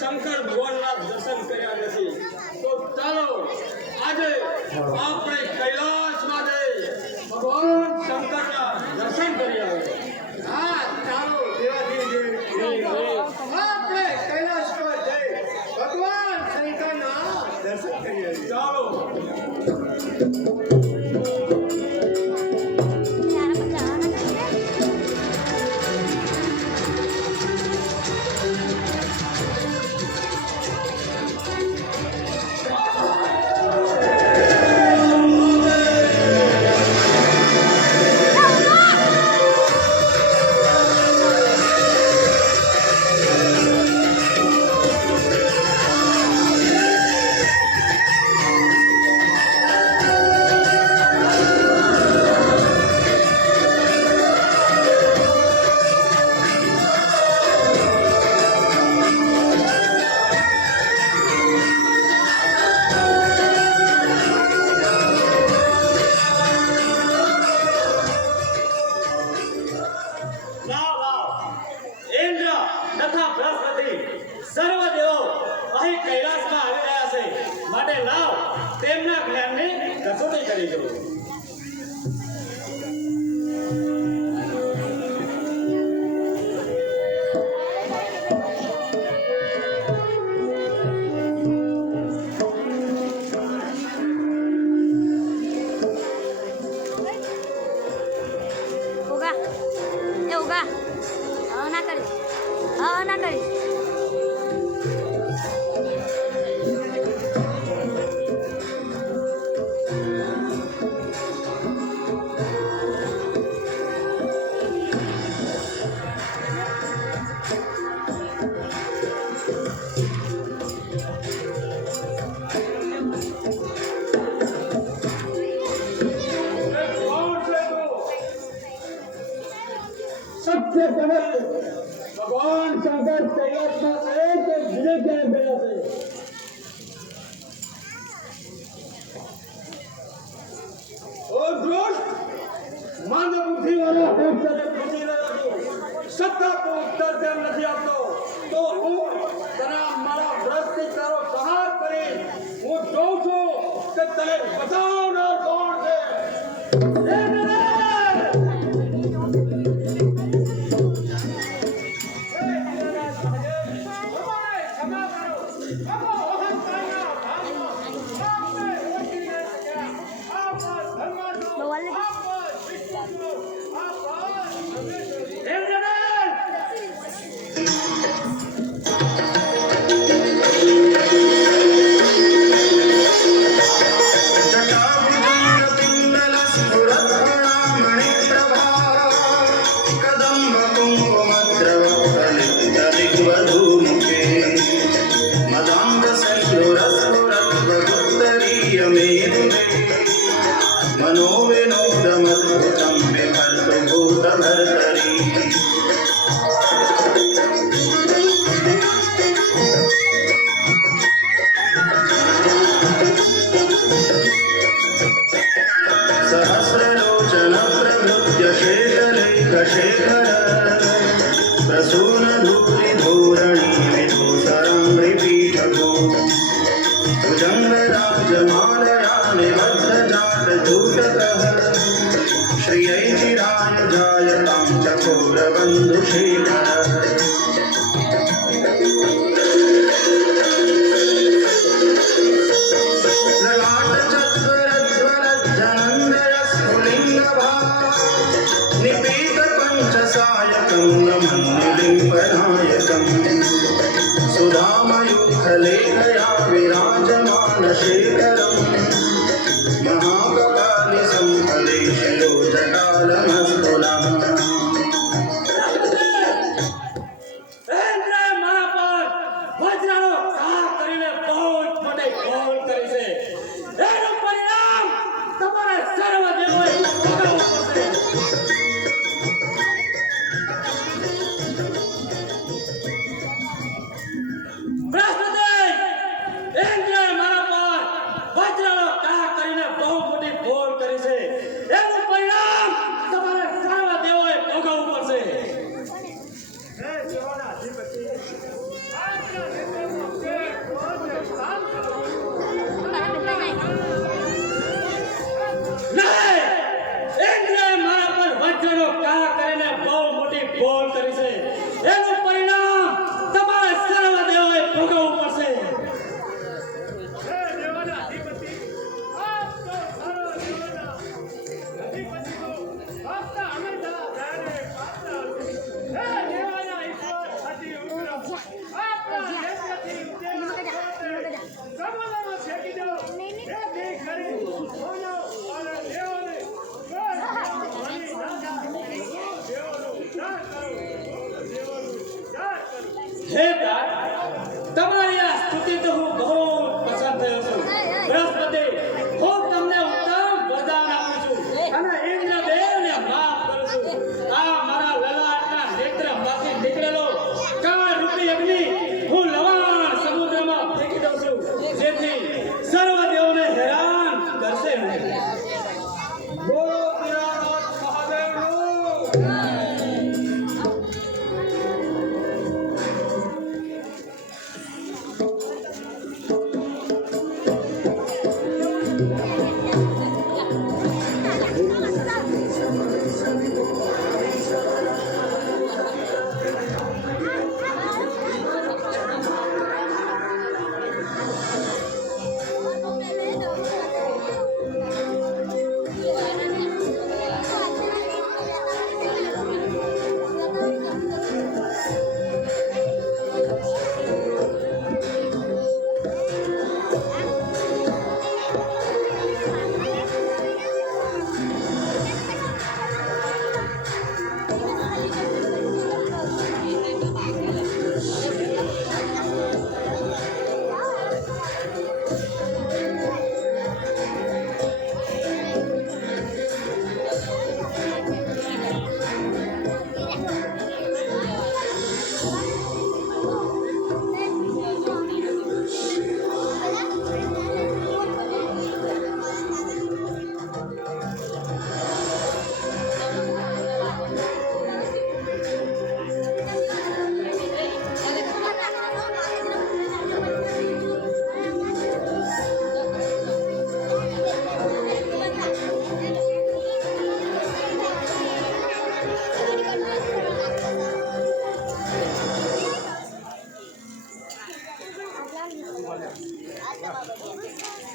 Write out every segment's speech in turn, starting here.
શંકર ભગવાનના દર્શન કર્યા નથી તો ચાલો આજે આપણે કૈલાસમાં જઈ ભગવાન શંકરના દર્શન કરી આવીએ. હા ચાલો આપણે કૈલાસ પર જઈ ભગવાન શંકરના દર્શન કરી આવીએ. ચાલો. भगवान शंकर कैलाश में आए तो जिले के बेला से और दोस्त मानव बुद्धि वाला सत्ता को उत्तर देम नहीं आपको तो હું તને મારા વ્રતથી તારો સહાર કરી હું જોઉં છું કે તને બતાવનાર કોણ છે.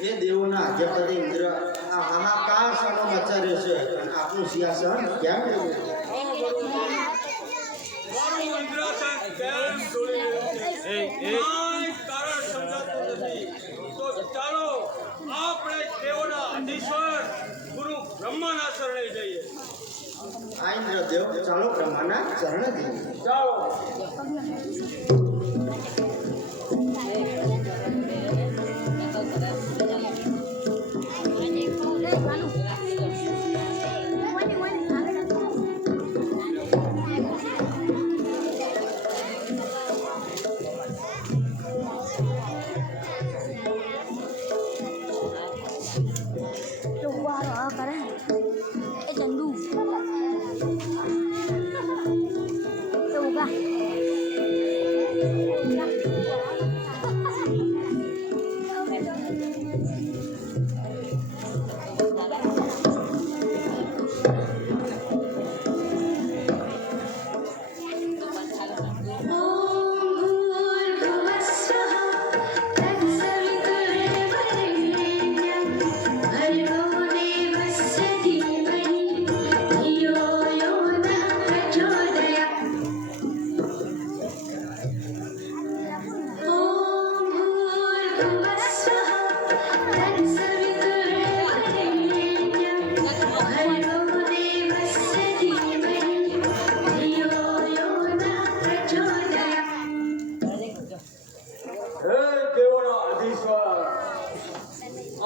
એ દેવોના અધ્યપતિ ઇન્દ્ર આ હાહાકાર શાનો મચાવ્યો છે અને આપણું સિંહાસન કેમ લેવું? મારું ઇન્દ્રાસન કેમ ડોલી રહ્યું છે? કાંઈ કારણ સમજાતું નથી. તો ચાલો આપણે દેવોના અધીશ્વર ગુરુ બ્રહ્માના શરણે જઈએ. આ ઇન્દ્રદેવ ચાલો બ્રહ્માના ચરણ જઈએ. ચાલો.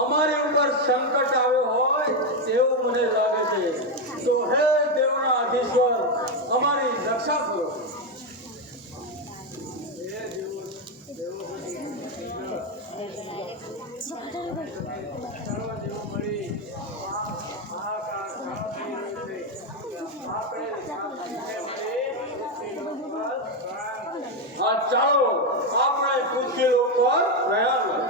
અમારી ઉપર સંકટ આવ્યો હોય એવું મને લાગે છે. તો હે દેવના અધીશ્વર અમારી રક્ષા કરો. હા ચાલો આપણે પૃથ્વી ઉપર પ્રયાણ.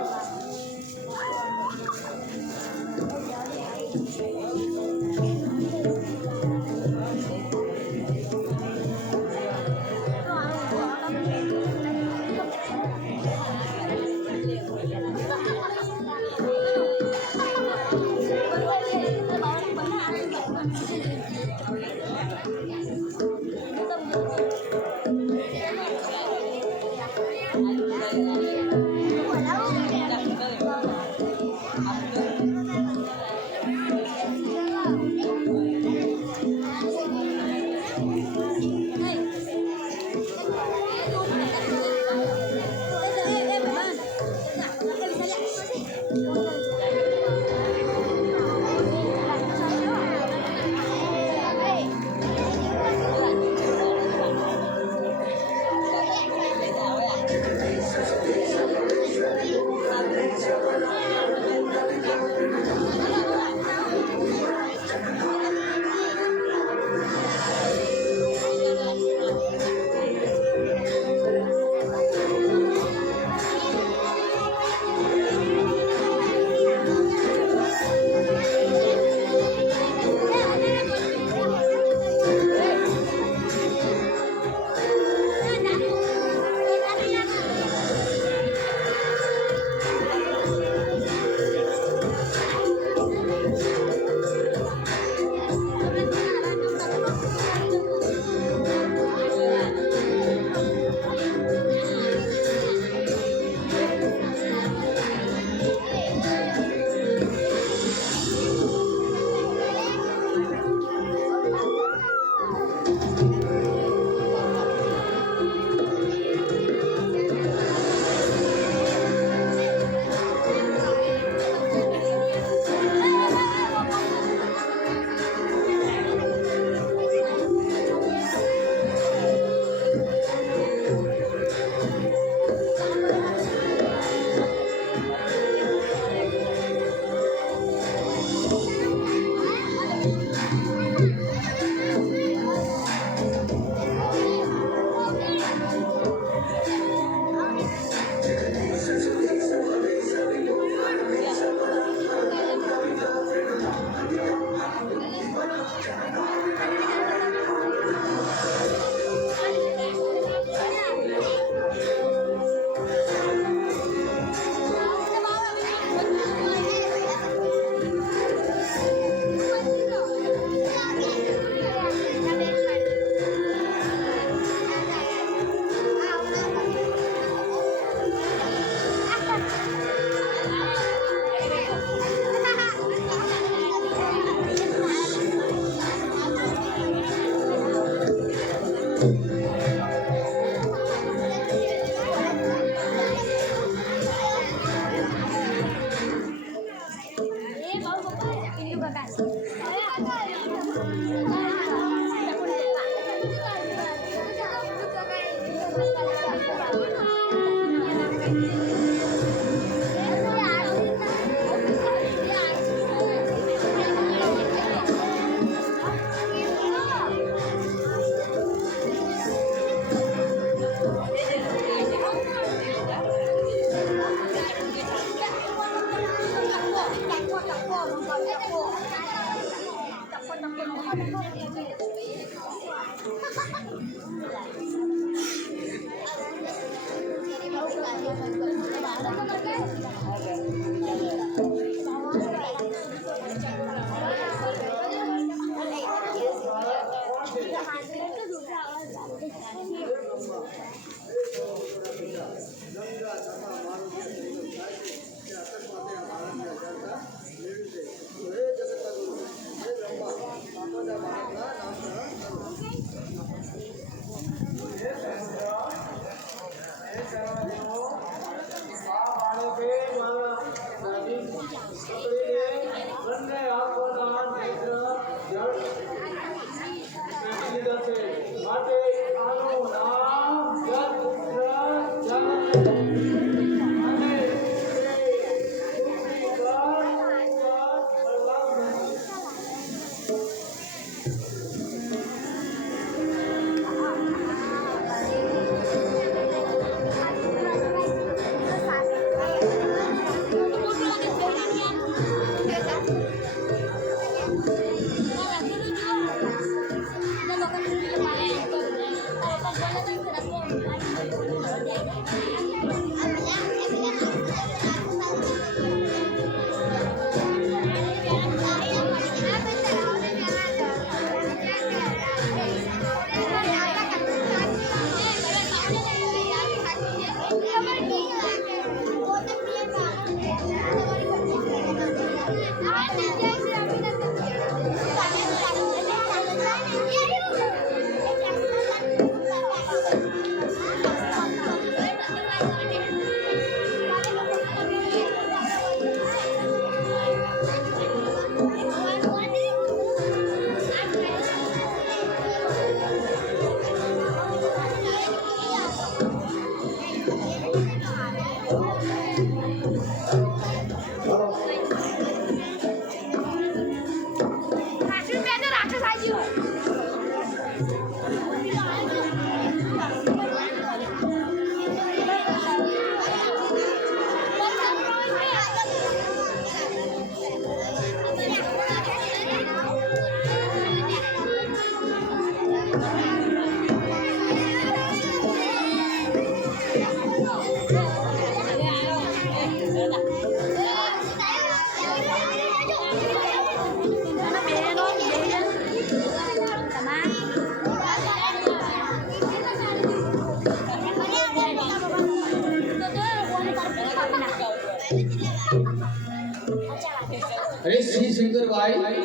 અરે શ્રી શંકરભાઈ,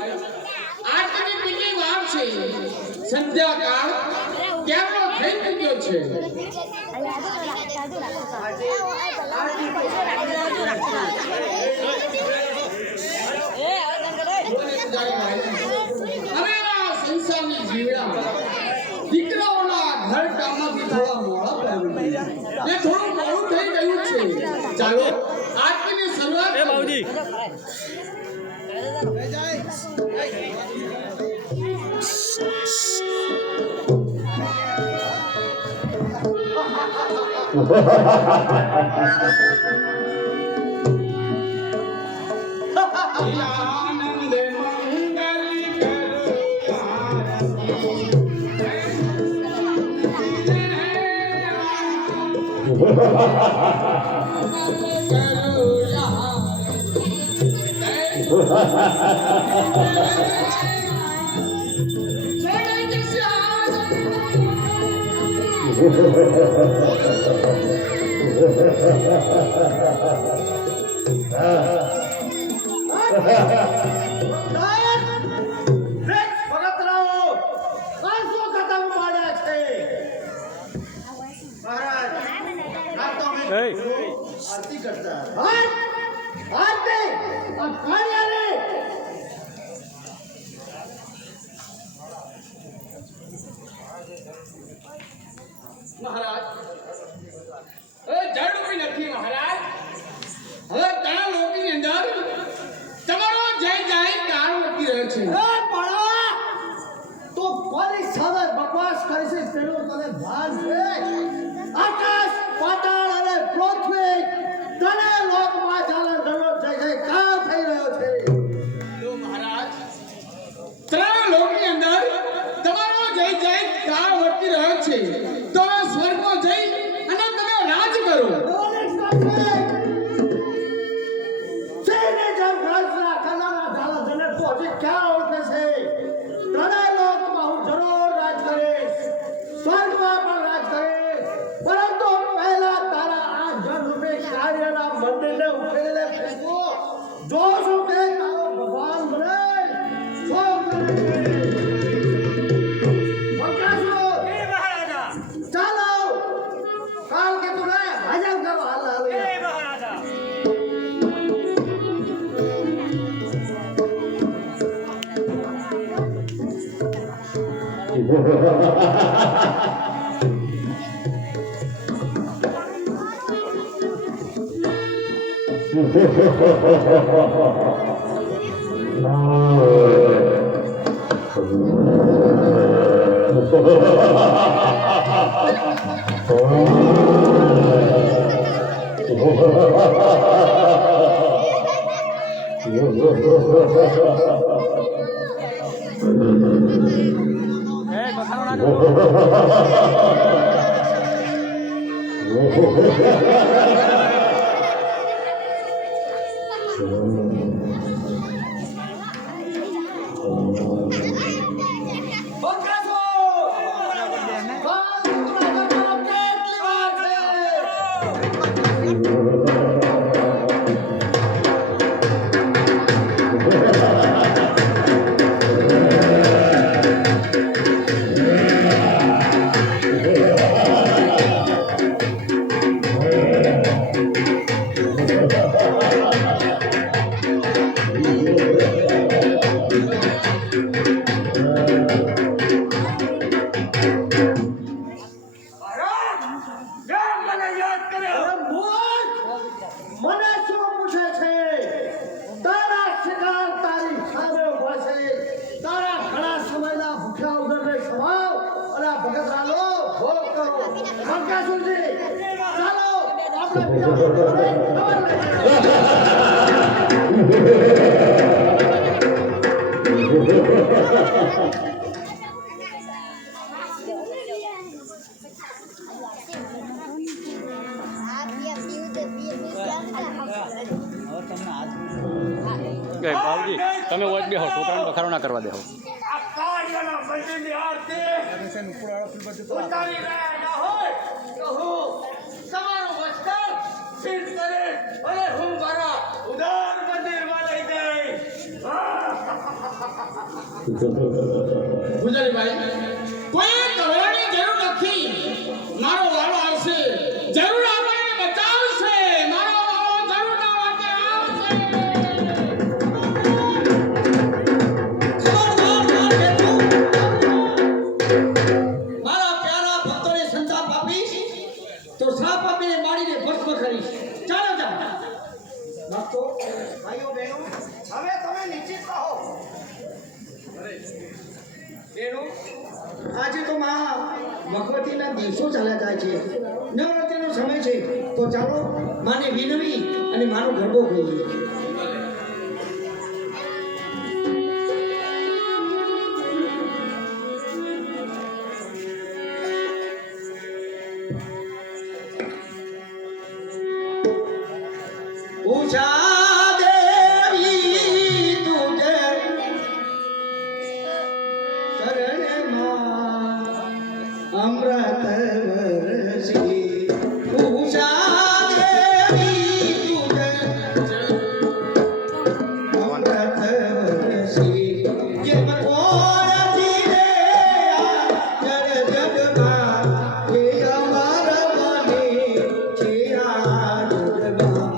આ તને કેટલી વાર છે? સંધ્યાકાળ કેમનો થઈ ચૂક્યો છે? હવે આ સંસારની જીવડા દીકરાઓના ઘર કામમાંથી થોડા મોડા પડ્યા એ થોડું મોડું થઈ ગયું છે. ચાલો આજની શરૂઆત બાઉજી આનંદ લોકની અંદર તમારો જય જય કાર વર્તી રહ્યો છે તો સ્વર્ગમાં જઈ અને તમે રાજ કરો. બાબુજી તમે વોચ બેહો છોકરાને બખારો ના કરવા દેહો. આ કાર્યના મંદિરની આરતી ઉતારી રહ્યા હોય તો હું તમારું વસ્ત્ર સિદ્ધ કરે અને હું મારા ઉદાર મંદિરમાં લઈ જઈશ. ગુજરીભાઈ કોઈ કરવાની જરૂર નથી. મારો વાળો આવશે જરૂર આપણને બચાવશે. મારો વાળો જરૂર ના વાતે આવશે. મારા પ્યારા ભક્તોને સંતાપ આપીશ તો શ્રાપ આપીને મારીને ભસ્મ કરીશ. ચાલો જાઓ ભક્તો ભાઈઓ બહેનો હવે તમે નિશ્ચિત રહો. બહેનો આજે તો માં ભગવતીના દિવસો ચાલ્યા જાય છે. નવરાત્રિનો સમય છે તો ચાલો માને વિનવી અને માનો ગરબો ખોલીએ. ઉષા દેવી તુજે શરણમાં અમૃત વરસી. ઉષા દેવી તુજે અમૃત વરસી. જેમ કોરથી રે આ જગમાં એ અમારા મને છે આ જગમાં.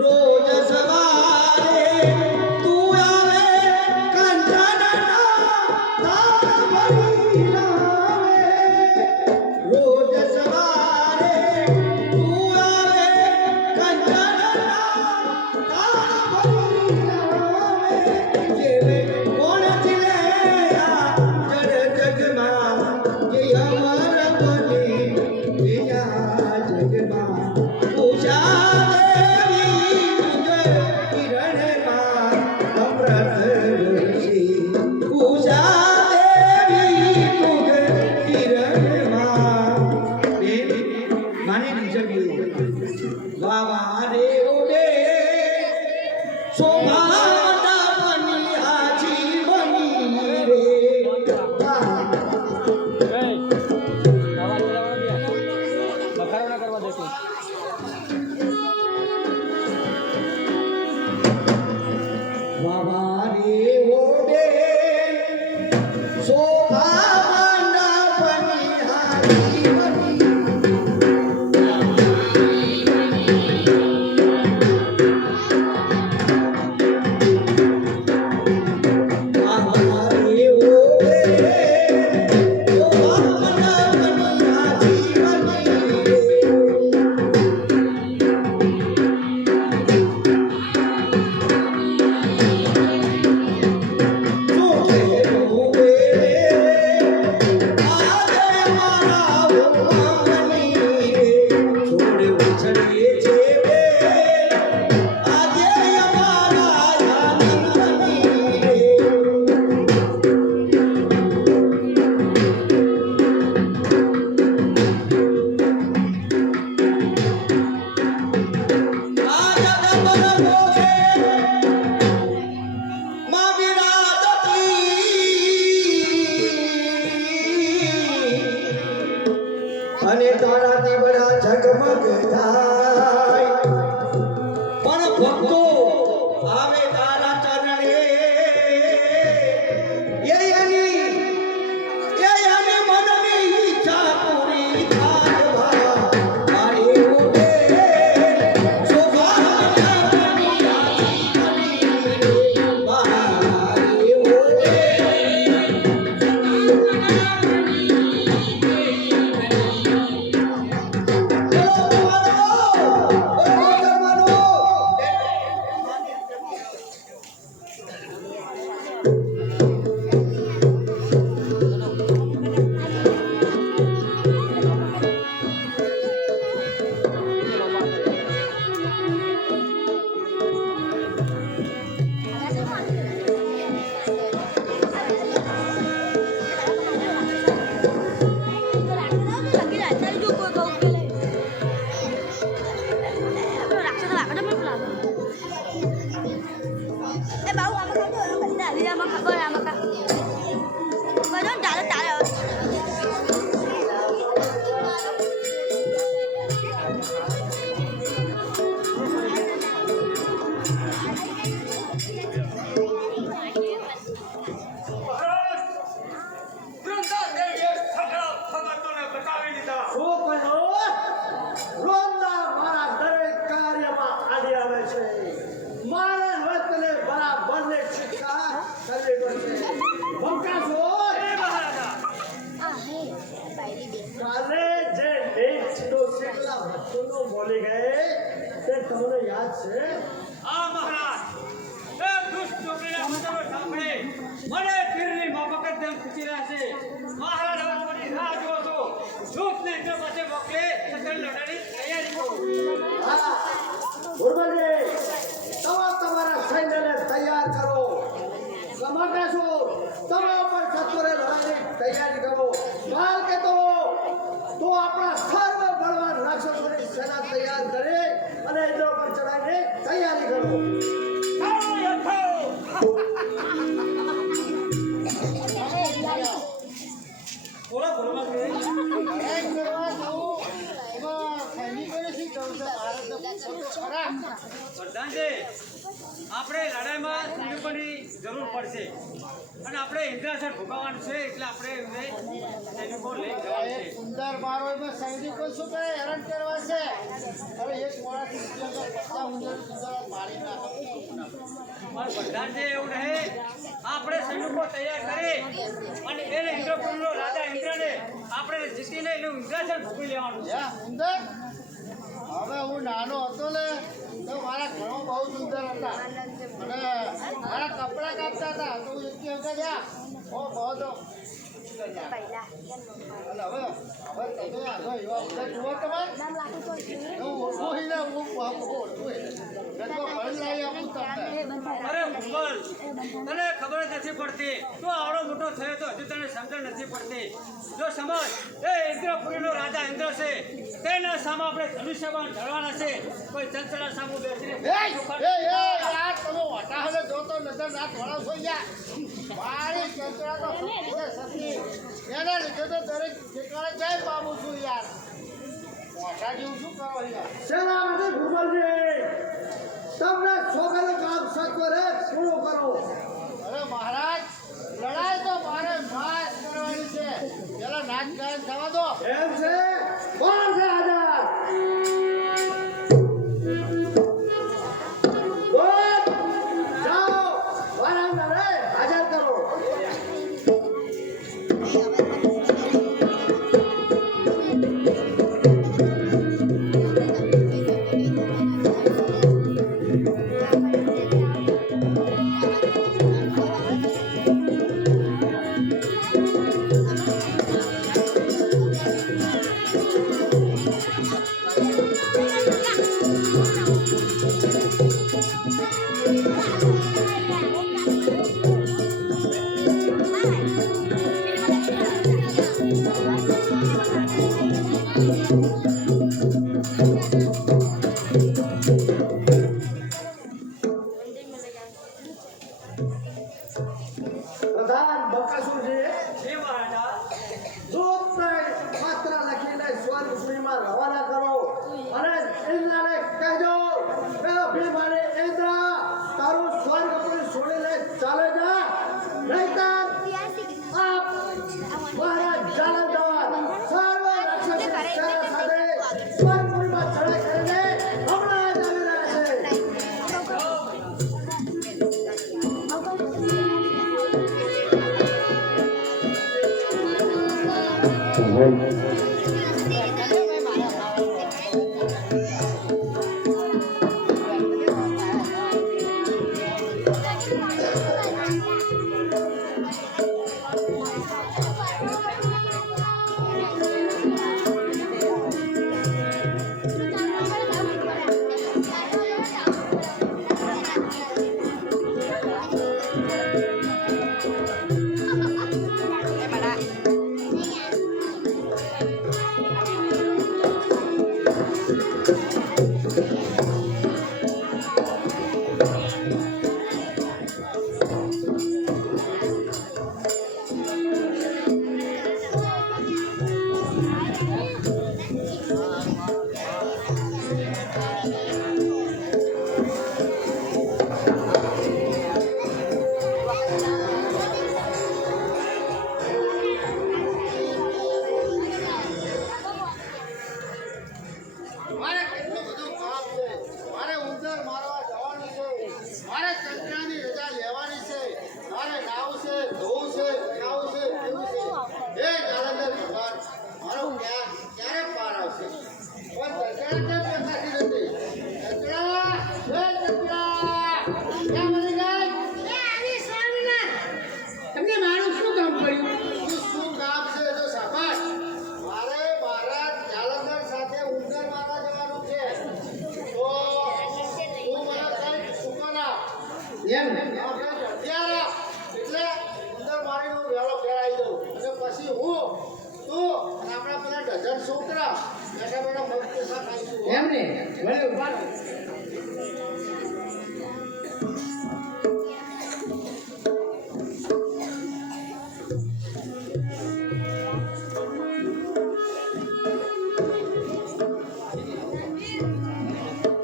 રોજ સવારે તું આવે કંઠના ભરી લાવે. રોજ સવારે તું આવે વાવા રે ઓડે શોભાના બની હાજી બની રે વાહ. બખારો ના કરવા દેતું વાવા રે ઓડે શોભાના બની હાજી બની વાવા રે ઓડે શોભાના બની હાજી બની રે અને તારાથી બડા ઝગમગ થાય પણ ભક્તો આવે તારા ચરણે એની મનની ઈચ્છા પૂરી થાય ભા. મારે ઓડે શોભાના બની હાજી બની રે. મારે ઓડે વૃંદાદેવીએ સગળા ભગતોને બતાવી દીધા. શું કહ્યું? રોજના મારા દરેક કાર્યમાં આડી આવે છે. મારે વતને બરાબરને શિક્ષા કરવી પડશે. ભમકાશો, એ મહારાજા, કાલે જે નીચનો શીતલા ભક્તોનો બોલી ગયે તે તમને યાદ છે? આ મહારાજ એ દુષ્ટ છોકરીના વચનો સાંભળે મને તીરની માફક તેમ ખીચી રહ્યા છે. મહારાજ હવે તમારી રાહ જુઓ છો. દુષ્ટને ઇન્દ્ર પાસે મોકલે તો તેને લડવાની તૈયારી કરો. હા, ગુરુજી, તમે તમારા સૈન્યને તૈયાર કરો. ભમકાશો, તમે પણ સત્વરે લડાઈની તૈયારી કરો. કાલ કે તો આપણા સર્વ બળવાન રાક્ષસોની સેના તૈયાર કરી અને ઇન્દ્ર પર ચડાવીને તૈયારી કરો. આવો યથો. બોલો બોલો પ્રધાનજી, આપણે લડાઈમાં સૈનિકોની જરૂર પડશે અને આપણે ઇન્દ્રાસન ભોગવવાનું છે એટલે આપણે એમને સૈનિકો લઈ જવાનું છે. સુંદર મારો એમાં સૈનિકો શું કરે હેરાન કરવા છે હવે એક મોડાથી 50 ઉંદર સુંદર મારી નાખો. પણ પ્રધાનજી એવું નહીં, આપણે સૈનિકો તૈયાર કરી અને એને ઇન્દ્રપુરનો રાજા ઇન્દ્રને આપણે જીતીને એનું ઇન્દ્રાસન ભોગવી લેવાનું છે. સુંદર હવે હું નાનો હતો ને તો મારા ઘણો બહુ સુંદર હતા અને મારા કપડાં કાપતા હતા તો હું એટલી વખત ઓ બહુ તો અને હવે તમે આગળ એવા બધા જુઓ તમે હું ઓળખું ને હું ઓળખું ભણી લાવી આપું તમને. અરે ઉંમર બોલ તને ખબર જ નથી પડતી તું આવડો મોટો થયો તો હજુ તને સમજણ નથી પડતી જો સમજ એ ઇન્દ્રપુરીનો રાજા ઇન્દ્ર છે તેના સામે આપણે ધનુષ્યબાણ ઢળવાના છે કોઈ ચંચળા સામુ બેસીને યાર તમે વટાહલે જોતો નજર ના થોડાવશો યાર મારી ચંચળા તો સતી એના લીધે તો દરેક ઠેકાણે જાય પામું છું યાર વટા જેવું શું કરો યાર સેનાપતિ ભૂપલજી તમને છોકરે કામ સત્વરે પૂરું કરો. અરે મહારાજ લડાઈ તો મારે માસ કરવાની છે પેલા નાચ ગાયન થવા દો એમ છે કોણ છે આઝાદ? બોલ, જાઓ વારાંગણે હાજર કરો. પ્રધાન બકાસુરજી જી મહારાજા જો પત્ર લખીને સ્વર્ગપુરીમાં રવાના કરો અને ઇન્દ્રને કહેજો કે અભિમાને ઇન્દ્ર તારું સ્વર્ગપુરી છોડીને ચાલે જા નહીંતર આપ મારા જાલંધર સર્વ રાક્ષસી સેના સાથે સ્વર્ગપુરીમાં ચડાઈ કરીને હમણાં જ આવી રહ્યા છે. મારે કેટલું બધું કામ છે મારે ઉંદર મારવા જવાનું છે મારે ચંદ્રાની રજા લેવાની છે મારે નાવું છે ધોવું છે ખાવું છે પીવું છે એ જાલંધર ભગવાન મારો ક્યારે પાર આવશે પણ ચંદ્રા કેમ દેખાતી નથી ચંદ્રા ક્યાં મળી ગઈ તમને મારું શું કામ પડ્યું શું કામ છે તો સાબાસ મારે મારા જાલંધર સાથે ઉંદર મારવા જવાનું છે તો તું મને કઈ ચૂકવના એમ એટલે ઉંદર મારીને હું વહેલો ફેરાઈ દઉં અને પછી હું તું અને આપણા પેલા ડઝન છોકરા બેઠા બેઠા મગ પૈસા ખાઈશું એમ ને ભલે ઉભા રહો.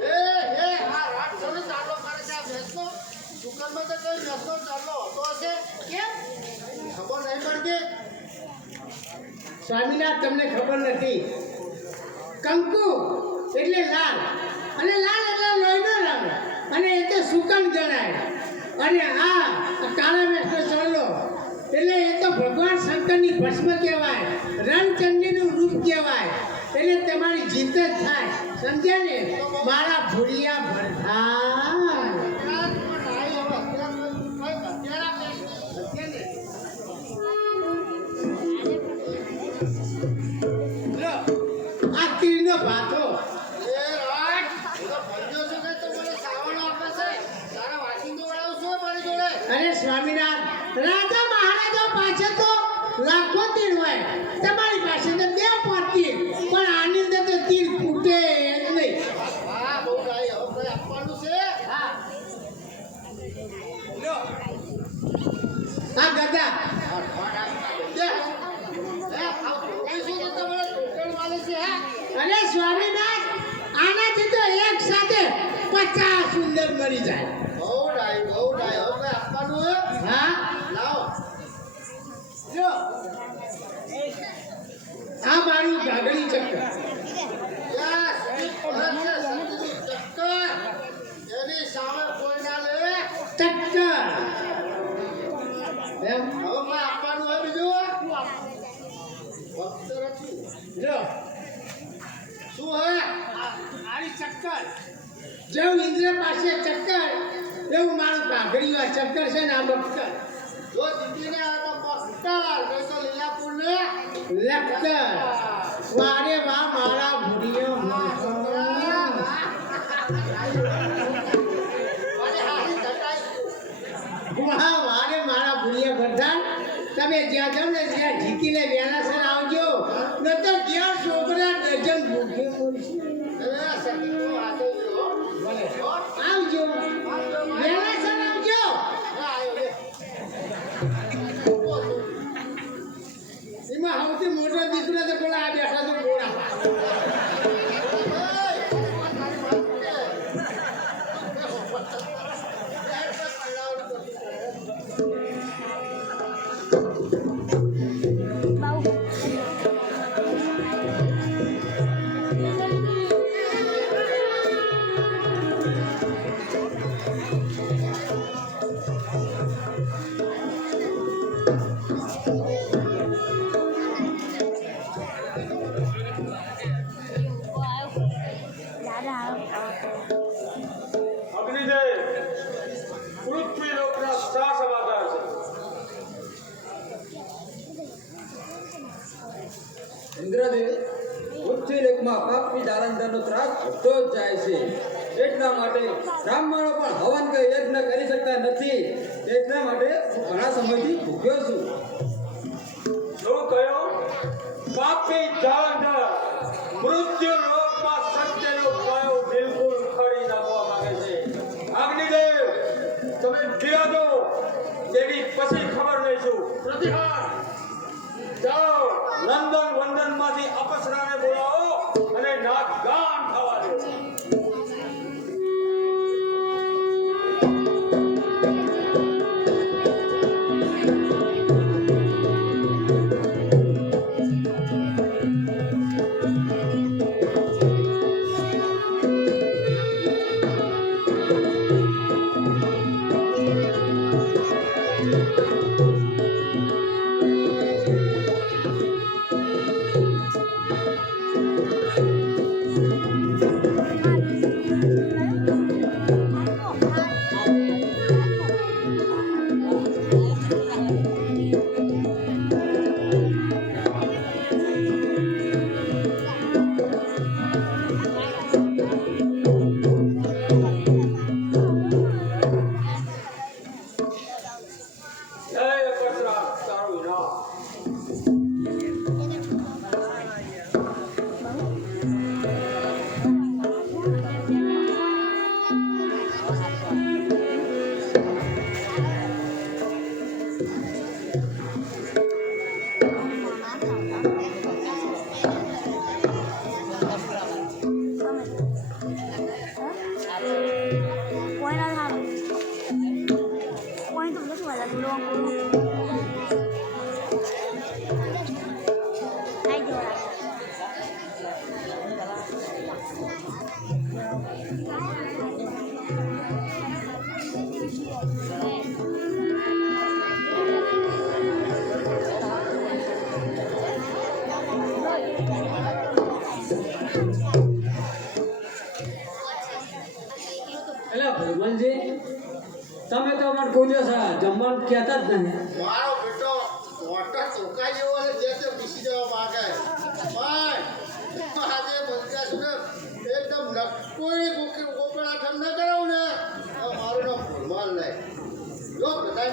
એ આ રાતનો ચાલો કરે છે આ ભેંસનો દુકાનમાં તો કઈ ભેંસનો ચાલો હતો હશે કેમ ખબર નહીં પડતી સ્વામિનાથ તમને ખબર નથી કંકુ એટલે લાલ અને લાલ એટલે લોહીનો રંગ અને એ તો સુકન ગણાય અને આ કાળા મેષનો ચોલો એટલે એ તો ભગવાન શંકરની ભસ્મ કહેવાય રણચંડીનું રૂપ કહેવાય એટલે તમારી જીત જ થાય સમજ્યા ને મારા ભૂલિયા ભરથા આ તીરનો ભાથો તારા વાસિંદો વડાવું છું મારી જોડે અરે સ્વામિનાથ, રાજા મહારાજા પાસે તો લાખો તીર હોય, તમારી પાસે તો 2-5 તીર, પણ આની અંદર તો તીર ફૂટે જ નહીં. હા બહુ ભાઈ, હવે કઈ આપવાનું છે? હા આ ગદા અરે સ્વામિનાથ, આનાથી તો એક સાથે 50 સુંદર મરી જાય. બહુ ડાય, બહુ ડાય. હવે કઈ આપવાનું હોય? હા લાવો. જો આ મારું ગાગડી ચક્કર. ચક્કર એની સામે કોઈ ના લે. ચક્કર એમ હવે કઈ આપવાનું હોય બીજું? ભક્ત નથી. જો શું હે? આરી ચક્કર. જેવું ઇન્દ્ર પાસે ચક્કર, એવું મારું ગાગડીમાં ચક્કર છે ને આ બક્કર. જો જીતીને આવે તો બક્કર, નહીં તો લીલાપુર ને લક્કર. વારે વાહ મારા ભૂરિયો. વાહ વારે મારા ભૂરિયા બધાન. તમે જ્યાં જાઓ ને ત્યાં જીતીને વેલાસર આવજો, ન તો જ્યાં છોકરા ડઝન ભૂખે મળશે. આવજો વેલાસર આવજો. એમાં સૌથી મોટો દીકરો તો પેલા આ બેઠા તો ગોળા. અગ્નિદેવ, પૃથ્વી લોકના શા સમાચાર છે? ઇન્દ્રદેવ, પૃથ્વી લોકમાં પાપી દારંદરનો ત્રાસ વધતો જ જાય છે. એટલા માટે બ્રાહ્મણો પણ હવન કે યજ્ઞ કરી શકતા નથી. એટલા માટે હું ઘણા સમયથી ભૂખ્યો છું. શું કહ્યું? પાપી જાલંધર મૃત્યુ લોકમાં સત્યનો પાયો બિલકુલ ઉખાડી નાખવા માંગે છે. અગ્નિદેવ, તમે બિરાજો, તેની પછી ખબર લઈશું. પ્રતિહાર જાઓ, નંદન વંદનમાંથી અપસરાને બોલાવો અને નાચ ગાન થવા દો. ભગવાનજી, તમે તો મને કોઈ દિવસ જમવાનું કહેતા જ નહીં. મારો બેટો મોટા ચોકા જેવો અને જે તે પીસી દેવા માંગે પણ આજે બનતા છું ને એકદમ નક્કોઈ ગોપડા ઠંડા કરાવું ને મારું નામ ભરમાલ નહીં. જો બધા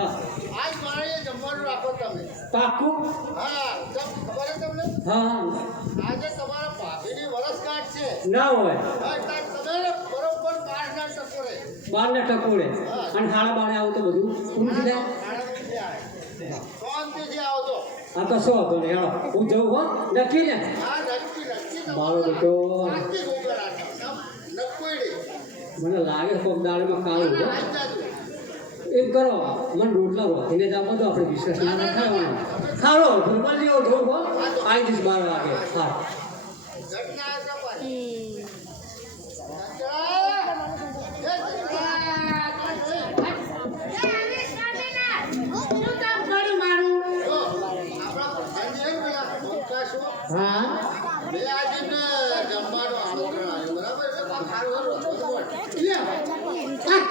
હા આજ મારે જમવાનું રાખો તમે પાકું હા ખબર છે તમને હા હા આજે તમારા ભાભીની વરસગાંઠ છે ના હોય હા એટલે તમે બરોબર 5 ના ટકોરે 12 ટકોરે અને હાડા બારે આવું તો બધું પૂરું થઈ જાય શાંતિથી આવજો આ તો શું હતો ને હેડો હું જઉં હો નક્કી ને હા નક્કી મારો બેટો નક્કી ગોગર નક્કોડી મને લાગે કોક દાળમાં કાળું છે. આઈ જાજો એમ કરો મને રોટલા રોધીને જ આપો તો આપણે વિશ્વાસ ના રખાવાનો સારો ભૂલમાં જેવો જોઉં હો આવી જઈશ 12 વાગે હા ઘટના હા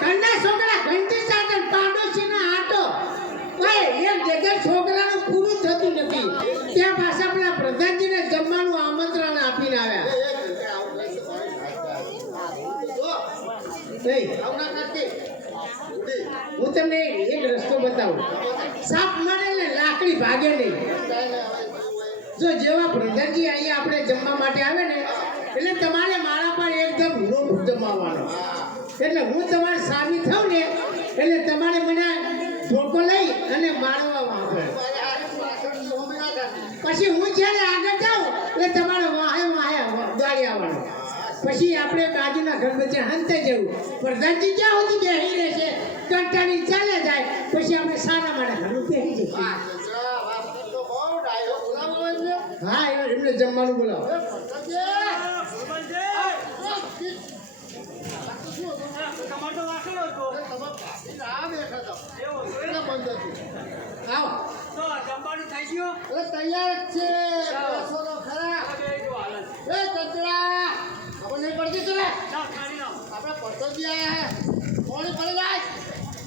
ઘરના છોકરા ઘંટી સાથે પાડોશીનો આટો ભાઈ એક જગ્યાએ છોકરાનું પૂરું થતું નથી ત્યાં પાછા પેલા પ્રધાનજીને જમવાનું આમંત્રણ આપીને આવ્યા હું તમને એક રસ્તો બતાવું સાપ મળે ને લાકડી ભાગે નહીં જો જેવા પ્રધાનજી અહીંયા આપણે જમવા માટે આવે ને એટલે તમારે મારા પર એકદમ લોટ જમાવવાનો એટલે હું તમારે સાબિત થાઉં ને એટલે તમારે મને ધોકો લઈ અને મારવામાં આવે પછી હું જ્યારે આગળ જાઉં એટલે તમારે વાહે વાહે ગાડી આવવાનું પછી આપણે બાજુના ઘર વચ્ચે હંતે જવું પ્રધાનજી ક્યાં સુધી બેસી રહેશે કંટાળી ચાલે જાય પછી આપણે સારા માટે ઘરનું બેસી જઈશું હા એમને જમવાનું બોલાવો તમારે તો વાસણો હતો આવો તો જમવાનું થઈ ગયું તૈયાર જ છે બેસો તો ખરા એ કચરા ખબર નહીં પડતી તને આપણે પરસોજી આયા હે કોણી પડી જાય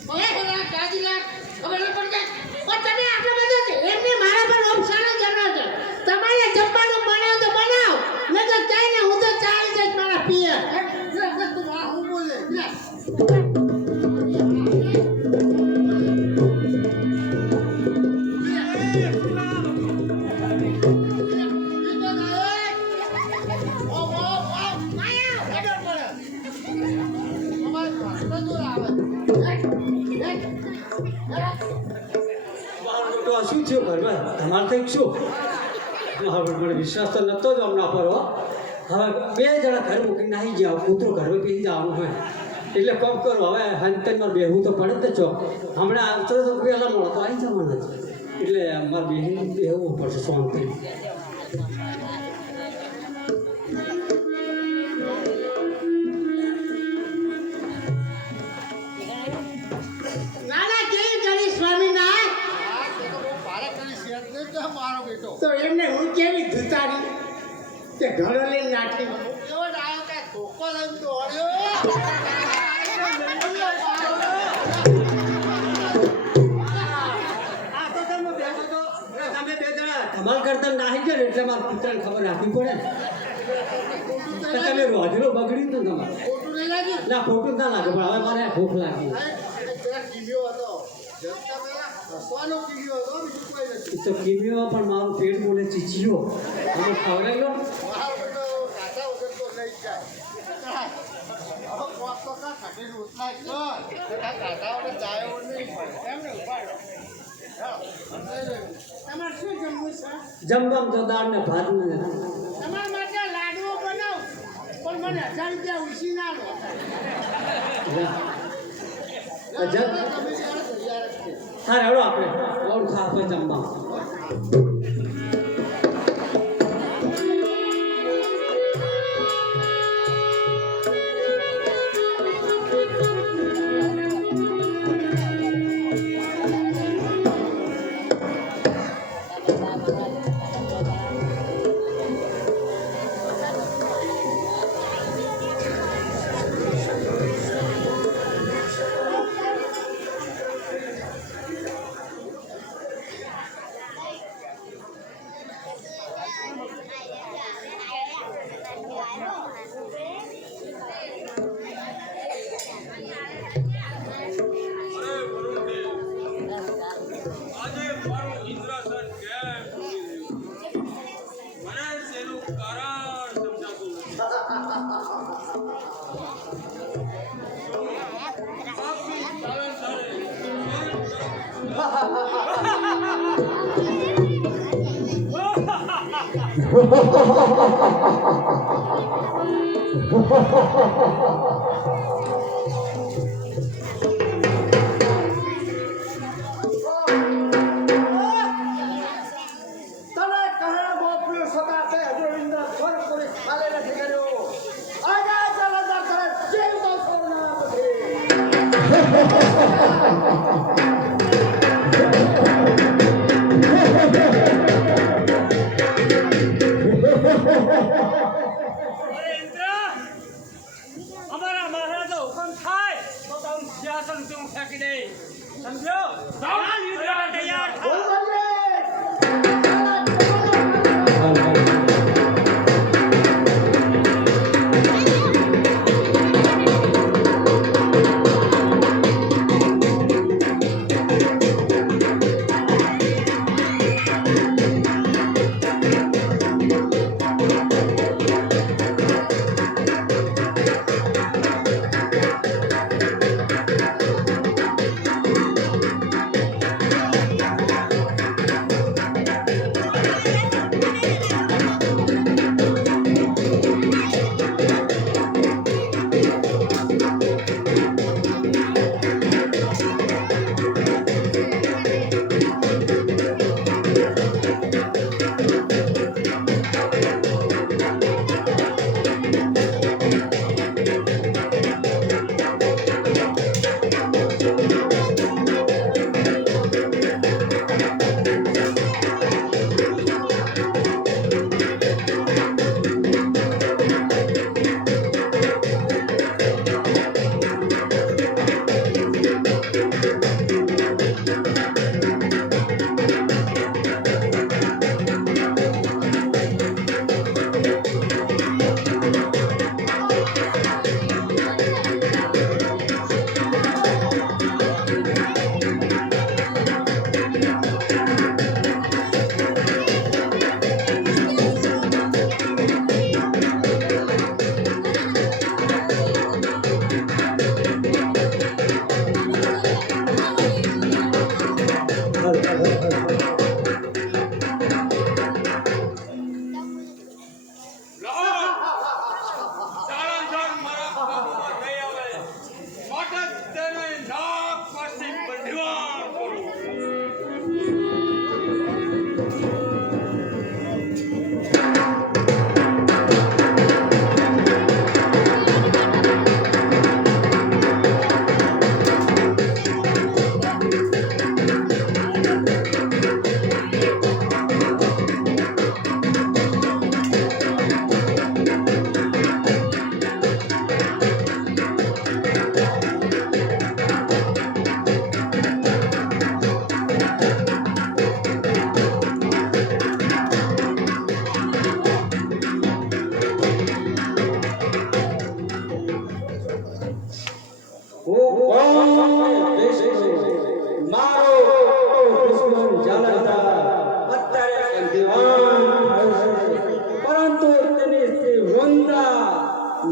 બસ કાજી લાખ ખબર નહીં પડતી પણ તમે આટલો બધો એમને મારા પર ઓપ્શન જ જણાવજો તમારે જમવાનું બનાવ તો બનાવ નહીં તો કઈ ને હું તો ચાલી જઈશ મારા પિયર તું વાહ હું બોલે મારો બેટો આ શું થયું ઘરમાં તમારે કંઈક શું મારો મને વિશ્વાસ તો નહોતો જ હમણાં પર હો હવે 2 જણા ઘર મૂકીને નાહી ગયા કૂતરો ઘરમાં બેસી જવાનું હોય એટલે કોમ કરો હવે હંતનમાં બેહવું તો પડે જ ચોક હમણાં આવતો તો પહેલાં મળો તો આવી જવાના છે એટલે અમારે બેહવું પડશે શાંતિ નાના કેવી કરી સ્વામિનારાયણ મારો બેટો તો એમને હું કેવી ધુતારી કે ઘડો લઈને નાખી એવો ડાયો કે ધોકો લઈને દોડ્યો આ તો તમે બેઠો તો તમે 2 જણા ધમાલ કરતા નાહી ગયા ને એટલે મારા પુત્રને ખબર રાખવી પડે ને તમે રોજનો બગડ્યું ને તમારે ખોટું નહીં લાગ્યું ના ખોટું ના લાગે પણ હવે મારે ભૂખ લાગી જરા કીમ્યો હતો જમતા પહેલા હસવાનો કીમ્યો હતો બીજું કોઈ નથી તો કીમ્યો પણ મારું પેટ બોલે ચીચીયો અમે ખવડાવી લો મારો બેટો કાકા વગર તો નહીં જાય હવે કોક તો કા કાઢીને ઉતરાય કર આ કાકા વગર જાય એવું નહીં એમને ઉપાડો તમારે શું જમવું છે જમવામાં તો દાળ ને ભાત ને તમારા માટે લાડવો બનાવ પણ મને 1000 રૂપિયા ઉછી ના લો જમ તમે જ્યારે તૈયાર જ છે હા હેડો આપણે ઓર ખાવા જમવા તને કહે ગોપ્યું સકાશે હજુ ઇન્દ્ર સ્વર્ગ પુરી ખાલી નથી કર્યો આજે ચાલતા કરે જીવતો સોના નથી અમારા મહારાજો હુકમ થાય તો તમે સિંહાસન તું ફેંકી દે સમજો તૈયાર થાઓ.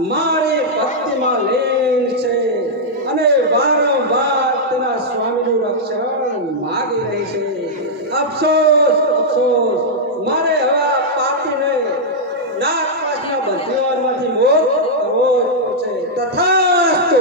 મારે ભક્તિમાં લીન છે અને વારંવાર તેના સ્વામીનું રક્ષણ માગી રહી છે. અફસોસ અફસોસ, મારે હવે આ પાપીને નાગપાશના બંધીઓમાંથી મુક્ત કરવો છે. તથાસ્તુ.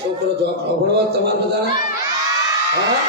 છોકરો જોબ અભણવા તમારા બધાને હા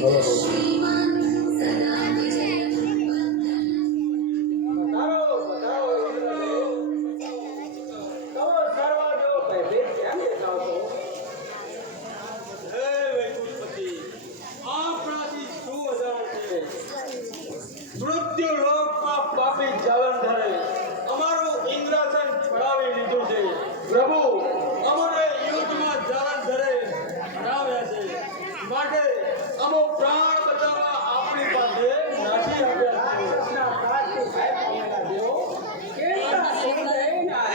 બતાવો, બતાવો, ઇન્દ્રદેવ. તમે સર્વદેવ ભયભીત કેમ દેખાવ છો? હે વૈકુંઠપતિ, આપણાથી શું અજાણ છે? મૃત્યુ લોકમાં પાપી જાલંધરે અમારું ઇન્દ્રાસન છોડાવી લીધું છે. પ્રભુ, અમને યુદ્ધમાં જાલંધરે હરાવ્યા છે. માટે અમો પ્રાણ બચાવવા આપણી પાસે નાસી આવ્યા છે. કૃષ્ણ પ્રાર્થી સાહેબ પામેલા દેવો, કેટલા સુખદયના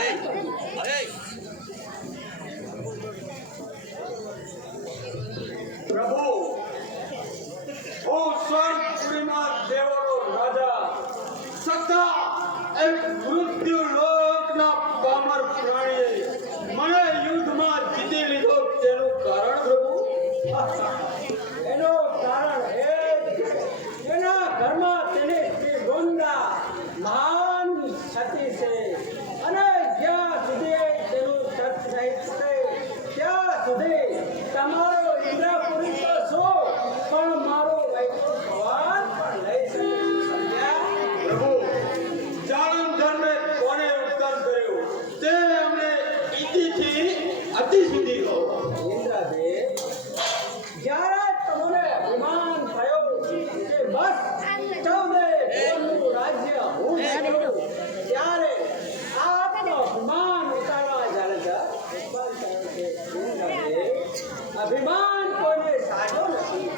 પ્રભુ, હું સ્વર્ગપુરીમાં દેવોનો રાજા છતાં એક મૃત્યુ લોકના પામર પ્રાણીએ મને યુદ્ધમાં જીતી લીધો તેનું કારણ પ્રભુ? એનું કારણ એ જ એના ઘરમાં તેની સ્ત્રી વૃંદા મહાન સતી છે અને જ્યાં સુધી તેનું સત નહીં છૂટે ત્યાં સુધી તમારો ઇન્દ્રપુરી તો શું પણ મારો વૈકુંઠ ભગવાન પણ લઈ શકે. સમજ્યા? પ્રભુ, જાલંધરને કોને ઉત્તર કર્યો તે અમને ઇતિથી અતિ સુધી કહો. ઇન્દ્રદેવ, જ્યારે તમને અભિમાન થયો કે બસ 14 ભુવનનું રાજ્ય હું મેળવું, ત્યારે આપનો અભિમાન ઉતારવા જાલંધર ઇકબાલ કહે છે, ઇન્દ્રદેવ, અભિમાન કોઈને સાજો નથી,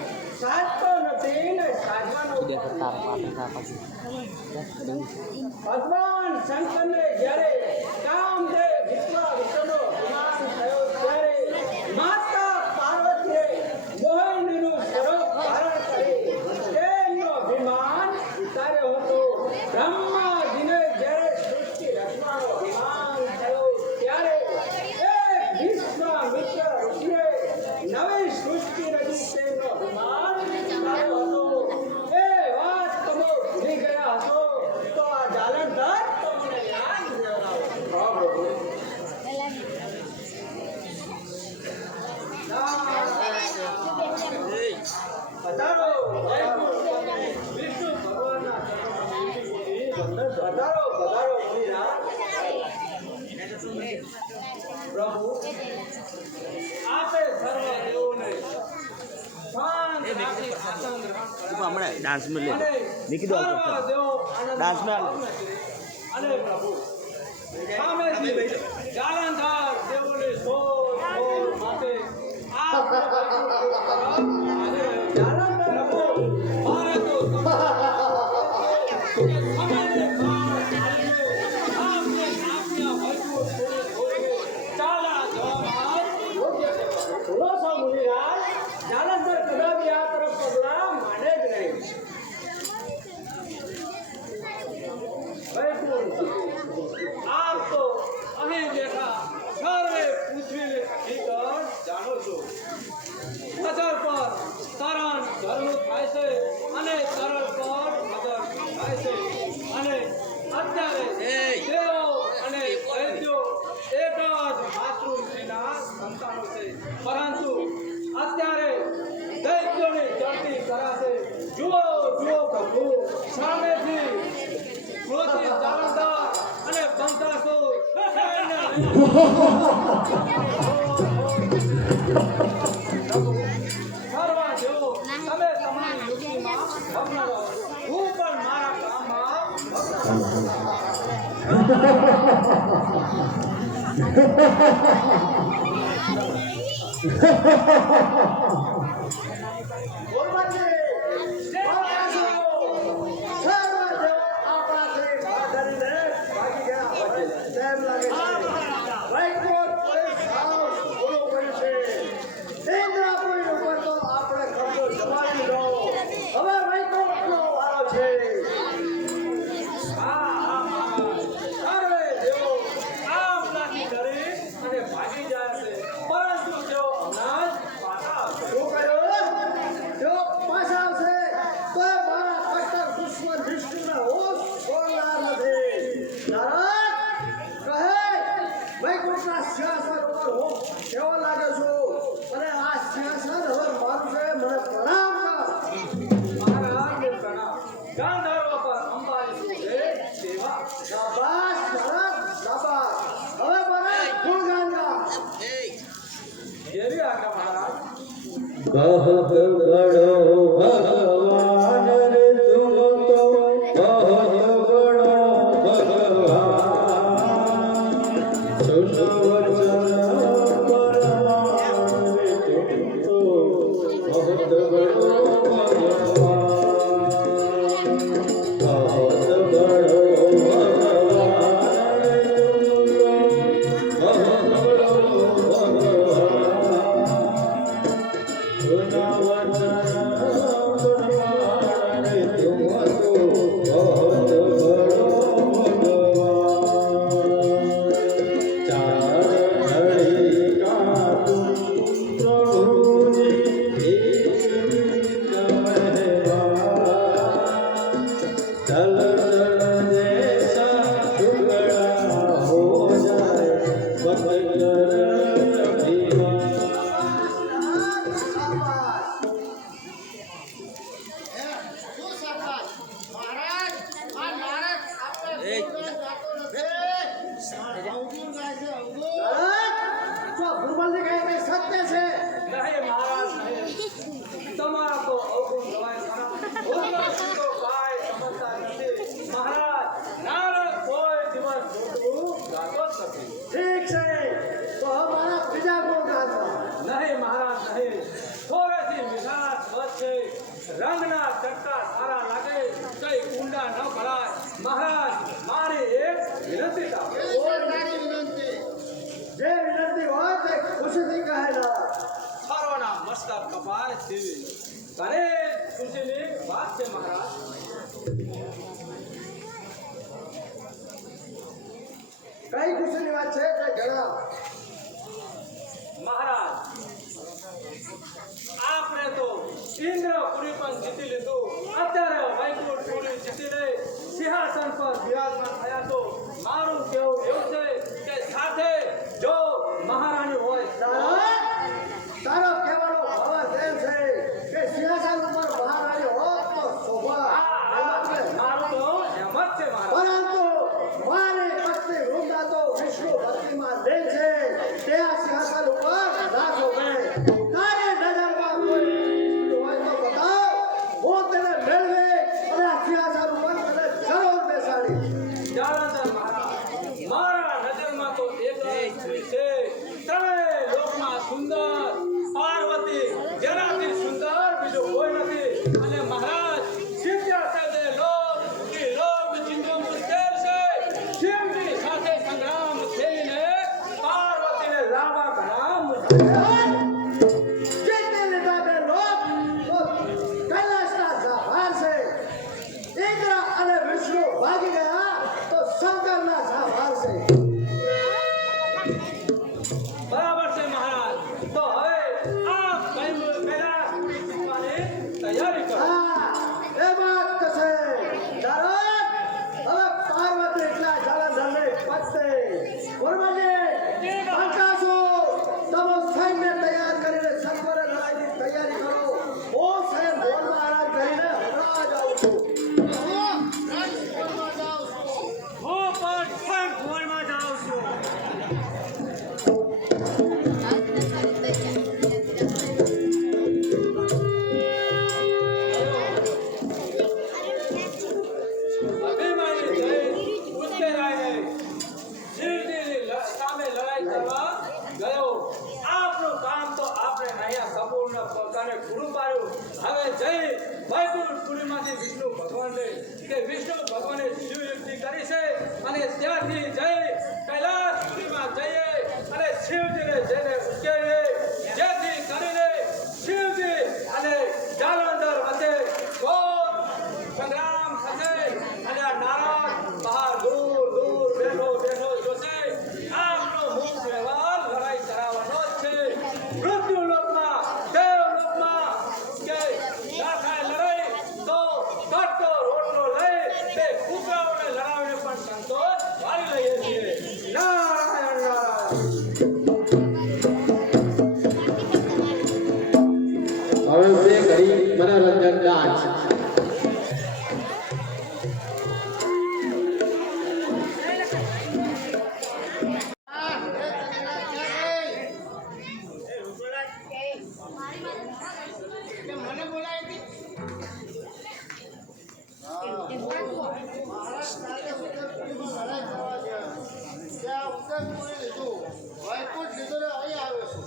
સાજતો નથી ને સાજવાનો ભગવાન શંકરને જ્યારે કામદેવ વિશ્વામિત્રનો અભિમાન થયો ત્યારે માતા પાર્વતીએ મોહિનીનું સ્વરૂપ ધારણ કરી તેમનો અભિમાન ઉતાર્યો હતો. બ્રહ્માજીને જ્યારે સૃષ્ટિ રચવાનો અભિમાન થયો ત્યારે એક વિશ્વામિત્ર ઋષિએ નવી સૃષ્ટિ રચી તેમનો અભિમાન ઉતાર્યો હતો. એ વાત તમે ભૂલી ગયા હશો તો આ જાલંધર તમને યાદ દેવડાવો. હા પ્રભુ. પધારો, વિષ્ણુ ભગવાનના ચરણોમાં પધારો, પધારો મુનિરાજ. પ્રભુ, આપે સર્વ દેવોને શાંત રાખી આસન ગ્રહણ કરાવ્યા. ડાન્સ में ले અને निकी दो સર્વ દેવો આનંદમાં ડાન્સ માં મગ્ન છે. અને પ્રભુ, સામેથી જાલંધર દેવોની શોધ માટે આપનો વૈકુંઠ તરફ આવી રહ્યો. જાલંધર પ્રભુ, મારે તો સમયને પાર પાડીને આપને આજ્ઞા વૈકુંઠ છોડીને ચાલ્યા જવામાં યોગ્ય છે. બોલો છો મુનિરાજ, જાલંધર કદાપી આ તરફ પગલાં માંડે જ નહીં. આપ તો અહીં બેઠા સર્વે પૃથ્વીની હકીકત જાણો છો. નજર પર તરણ ધરનું થાય છે અને તરણ પર નજર થાય છે. અને અત્યારે દેવો અને દૈત્યો એક જ માતૃશ્રીના સંતાનો છે. પરંતુ અત્યારે દૈત્યોની ચડતી કરાશે. જુઓ જુઓ પ્રભુ, સામેથી ક્રોધિત જાલંધર અને બંધાસુર કરવા જેવો તમે તમારી યુક્તિમાં ભગ્ન રહો. હું પણ મારા કામમાં ભગ્ન સર્વે દેવો આપનાથી ડરી અને ભાગી જાય છે. પરંતુ તેઓ હમણાં જ પાછા આવશે. દેવી ઘણી ખુશીની વાત છે મહારાજ. કઈ ખુશીની વાત છે કઈ જણાવ. મહારાજ આપણે તો ઇન્દ્રપુરી પણ જીતી લીધું, અત્યારે વૈકુંઠપુરી જીતી લઈ સિંહાસન પર બિરાજમાન થયા. તો મારું કેવું એવું છે કે સાથે જો મહારાણી હોય તારો કહેવાનો ભાવ એમ છે કે સિંહાસન ઉપર મહારાણી હોત તો શોભા. મારું તો એમ જ છે મહારાજ. પરંતુ મારી પત્ની વૃંદા તો વિષ્ણુ ભક્તિમાં દેવ છે, તે આ સિંહાસન ઉપર ના શોભે. તારી નજરમાં કોઈ હોય તો બતાવ, હું તેને મેળવી અને આ સિંહાસન ઉપર તને જરૂર બેસાડી. જાલંધર મહારાજ મારા નજરમાં તો એક જ સ્ત્રી છે, ત્રણેય લોકમાં સુંદર પાર્વતી, જેનાથી સુંદર બીજો કોઈ નથી. અને મહારાજ શિવ્યા સાથે લોક જીતવો મુશ્કેલ છે. શિવની સાથે સંગ્રામ ખેલીને પાર્વતીને લાવવા ઘણા મુશ્કેલ છે. જીતી લીધા બે લોક તો કૈલાસના ઝાભાર છે. ઇન્દ્ર અને વિષ્ણુ ભાગી ગયા તો શંકરના ઝાભાર છે. બરાબર છે મહારાજ. તો હવે આપ પહેલા જીતવાની તૈયારી કરો. હા, એ વાત તો છે. નારદ, હવે પાર્વતી એટલા જલંધરને પછતે. બરોબર છે? બંકાસુર, તમે સૈન્ય તૈયાર કરીને સત્વરે લડાઈની તૈયારી કરો. હું સ્વયં ભોરમાં આરામ કરીને હમણાં જ આવું છું. રાજકોટમાં જાઉં છું. હું પણ સ્વયં ભુવનમાં જાઉં છું. અભિમાની જઈ ઉશ્કેરાઈને શિવજીની સામે લડાઈ કરવા ગયો. આપણું કામ તો આપણે અહીંયા સંપૂર્ણ પોતાને પૂરું પાડ્યું. હવે જઈ વૈકુંઠપુરીમાંથી વિષ્ણુ ભગવાનને કે વિષ્ણુ ભગવાને શિવયુક્તિ કરી છે અને ત્યાંથી જઈ કૈલાસપુરીમાં જઈએ અને શિવજીને જઈને ઉશ્કેરીએ, જેથી કરીને શિવજી અને જાલંધર વચ્ચે ઘોર સંગ્રામ થશે. અને આ નારાયણ બહાર દૂર દૂર બેઠો જોશે. આપનો મુખ્ય વ્યવહાર લડાઈ કરાવવાનો જ છે. મૃત્યુલોકમાં દેવલોકમાં કે દાખાય લડાઈ તો કટકો રોટલો લઈ બે કૂતરાઓને લડાવીને પણ સંતોષ વાળી લઈએ છીએ. નારાયણ નારાયણ. હવે બે ઘડી મનોરંજન નાચ. મને બોલાવી મહારાજ સાથે ઉદયપુરીમાં લડાઈ કરવા ગયા. ત્યાં ઉદયપુરી લીધું, વૈકુંઠ લીધું ને અહીં આવ્યો છું.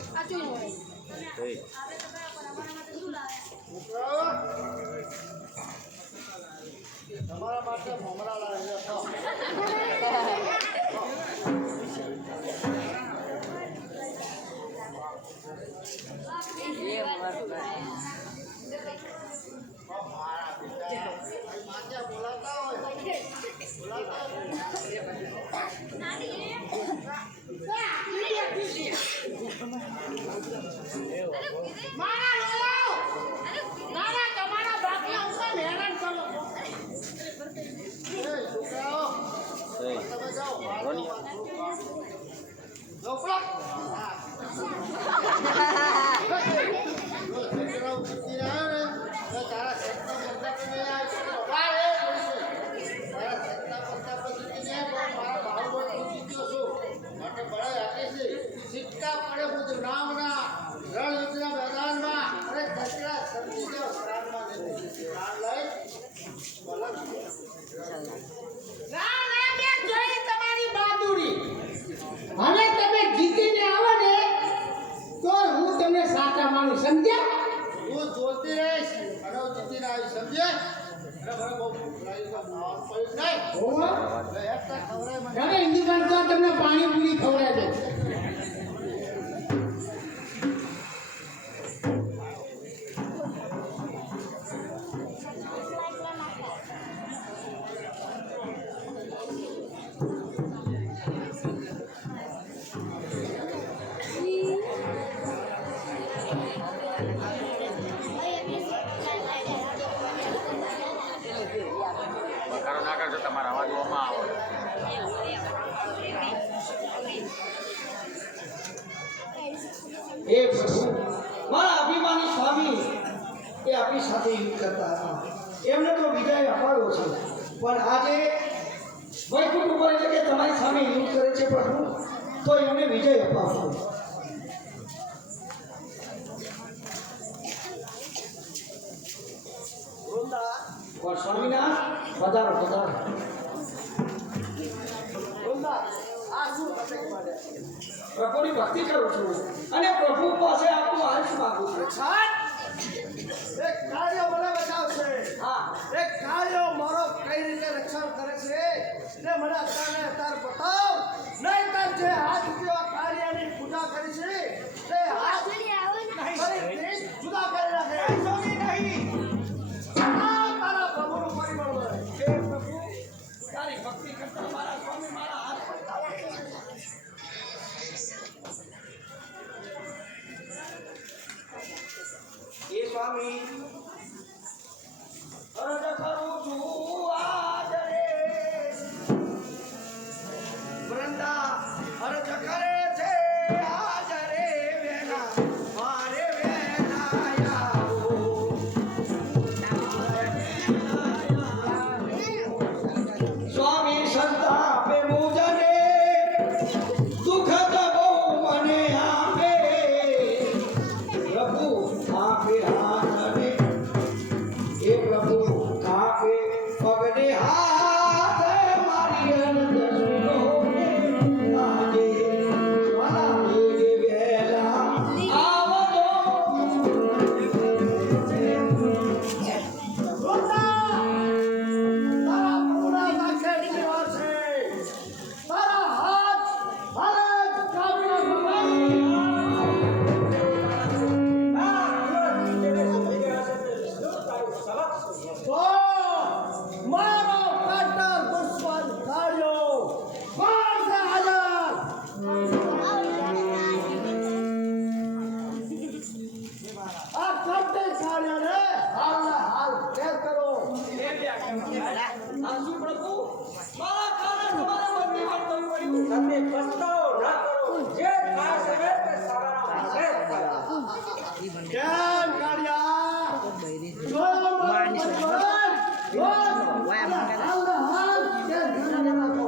છોકરાઓ, તમારા માટે મમરા લાવ્યા છો. મારા બેટા માથે બોલાતા હોય બોલાતા છોકરાઓ તમે જાઓ છોકરાઓ પૂછી રહ્યો ને તો તારા સત્તા પડતા તો નહીં આવે તારા સત્તા પડતા પછી નહીં મારા બાહુબળ પૂછી ગયો છું માટે બળાઈ હાકે છે સિક્કા પડે બધું નામના રણયુદ્ધના મેદાનમાં અરે કચરા સમજી જાઓ પ્રાણમાં નથી પ્રાણ લઈ હવે તમે જીતીને આવો ને તો હું તમને સાચા માનું, સમજ્યા? હું જોતી રહીશ અને હું જીતીને આવી સમજે અને મને બહુ ભૂખ લાગી તો ખાવાનું પડ્યું નહીં ઓહો, એક તો ખવડાય મને હવે હિન્દુસ્તાન તો તમને પાણી પૂરી ખવડાવે છે. આમાં રવા દેવામાં આવે. હે પ્રભુ, મારા અભિમાની સ્વામી એ આપણી સાથે યુદ્ધ કરતા હતા. એમને તો વિજય અપાવ્યો છે, પણ આજે વૈકુંઠ ઉપર એટલે કે તમારી સામે યુદ્ધ કરે છે પ્રભુ, તો એમને વિજય અપાવશો. પણ સ્વામિનાથ, પધારો પધારો. પ્રભુની ભક્તિ કરું છું અને પ્રભુ પાસે આપનું આયુષ માંગુ છું. એક કાર્ય મને બચાવશે. હા, એક કાર્ય મારો કઈ રીતે રક્ષણ કરે છે તે મને અત્યારે બતાવ. નહીં તર જે હાથ જેવા કાર્યની પૂજા કરી છે તે હાથ ફરીથી જુદા કરી નાખે. આ તારા પ્રભુનું પરિબળ હોય. હે પ્રભુ, તારી ભક્તિ કરતા મારા સ્વામી મારા હાથ પકડાવે છે. એ સ્વામી, અરજ કરું છું આજ રે. વૃંદા અરજ કરે છે આજ રે વેલા, મારે વેલા આવો. સ્વામી સંતા આપે મુજને, દુઃખ તો બહુ મને આપે. પ્રભુ આપે હાથને, એ પ્રભુ આપે પગને હાથ. મારી અરજ સુનો આજે મારા વેગે વહેલા આવજો. તારા પ્રભુના સાક્ષાત સેવા છે. તારા હાથ મારે કાપી નાખો. મારો કાટર દુશ્મન કાર્યો મારશે હાજર. આ કાટર કાર્યને હાલના હાલ કેદ કરો. આ શું પ્રભુ, મારા કારણે તમારે બંદીવાન થવું પડ્યું. તમે પસ્તાવો ના કરો, જે થાય છે તે સારા માટે જ થાય. કેમ કાર્યા જોયો મારો પરિવાર? હાલના હાલ કેદ કરી નાખો.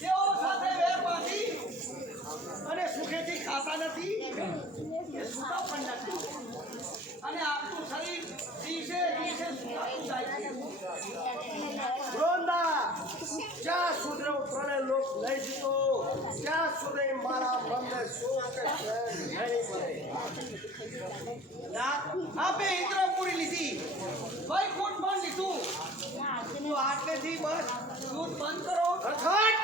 તેઓ સાથે વેર બાંધી અને સુખેથી ખાતા નથી, એ સૂતા પણ નથી. અને આપણું શરીર દિવસે દિવસે સુકાતું જાય છે. વૃંદા, જ્યાં સુધી હું ત્રણેય લોક લઈ જતો ત્યાં સુધી મારા મનને સુખ કે ચેન નહીં મળે. આપે ઇન્દ્રપુરી લીધી, વૈકુંઠ પણ લીધું, તો આટલેથી બસ દૂધ બંધ કરો. અર્થાત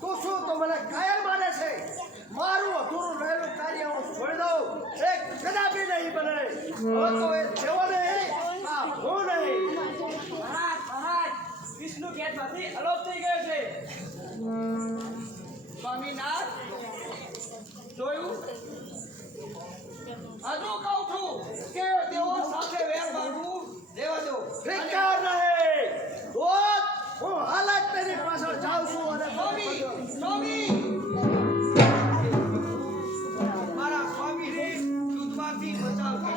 તું શું તો મને કાયર માને છે? મારું અધૂરું રહેલું કાર્ય હું છોડી દઉં એ કદાપી નહીં બને. હવે તો એ જેવો નહીં, આ હું નહીં. વિષ્ણુ ગેટમાંથી અલોપ થઈ ગયો છે. સ્વામીનાથ, જોયું? હજુ કહું છું કે તેઓ સાથે વેર બાંધવું રહેવા દો. ધિક્કાર નહીં. દૂત, હું હાલત તેની પાછળ જાઉં છું અને સ્વામી, સ્વામી, મારા સ્વામીને દૂધમાંથી બચાવ કરો.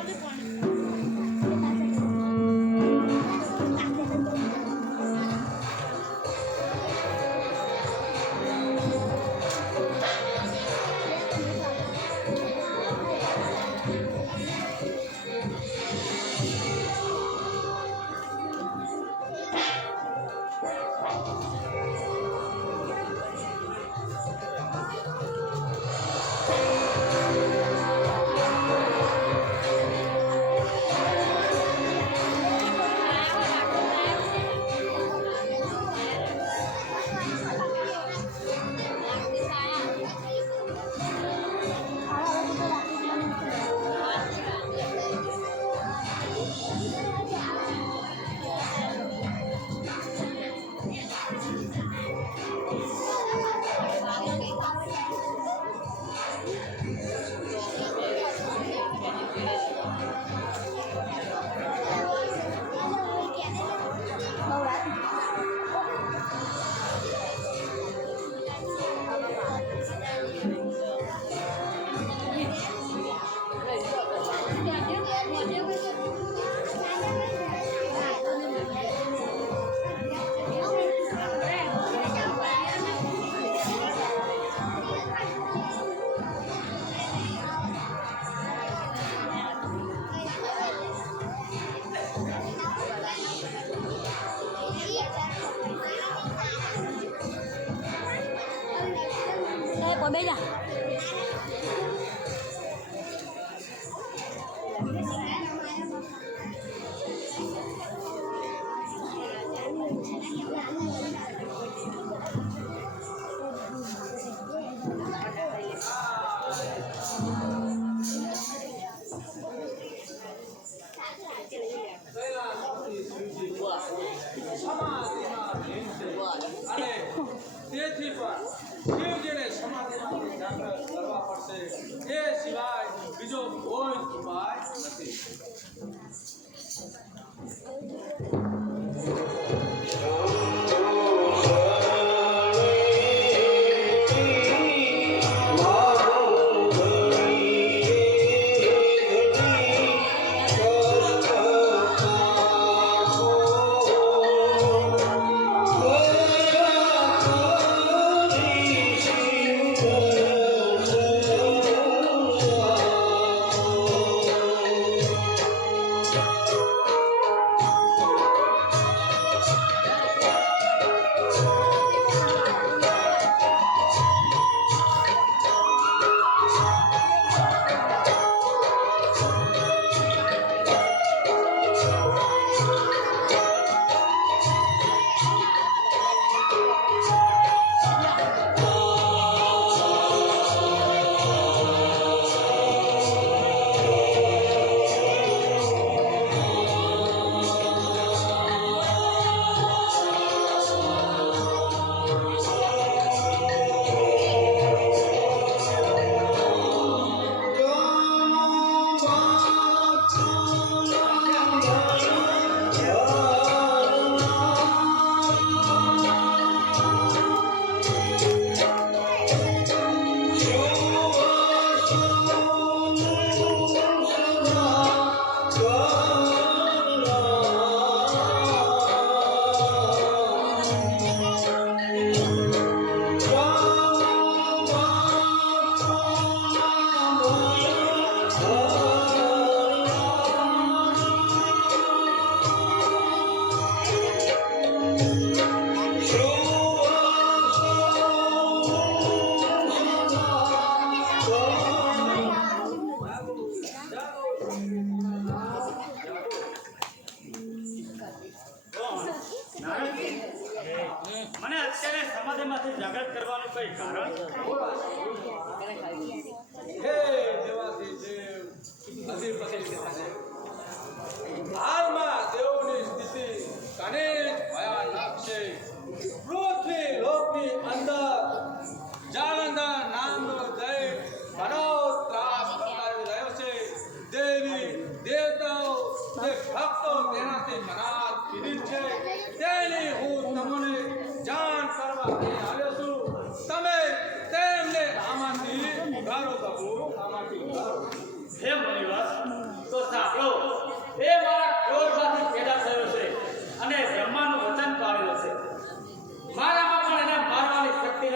અને તેથી પણ શિવજીને સમાધિમાંથી જાગૃત કરવા પડશે એ સિવાય બીજો કોઈ ઉપાય નથી. મને અત્યારે સમાધિમાંથી જાગૃત કરવાનું કઈ કારણ? હે દેવાથી દેવ અધિપતિ પિતાદેવ, હાલમાં દેવોની સ્થિતિ કાને ભયાનક છે. પૃથ્વી લોકની અંદર જાલંધર નામનો દૈવ ઘણો ત્રાસ બતાવી રહ્યો છે. દેવી દેવતાઓ જે ભક્તો તેનાથી મનાત પીડિત છે તેની હું તમને જાણ કરવા અહીં આવ્યો છું. તમે તેમને આમાંથી ઉગારો પ્રભુ, આમાંથી ઉગારો. હે મુનિવર, તો સાંભળો, એ મારા ક્રોધમાંથી પેદા થયો છે અને બ્રહ્માનું વચન પાડેલું છે. મારામાં પણ એને મારવાની શક્તિ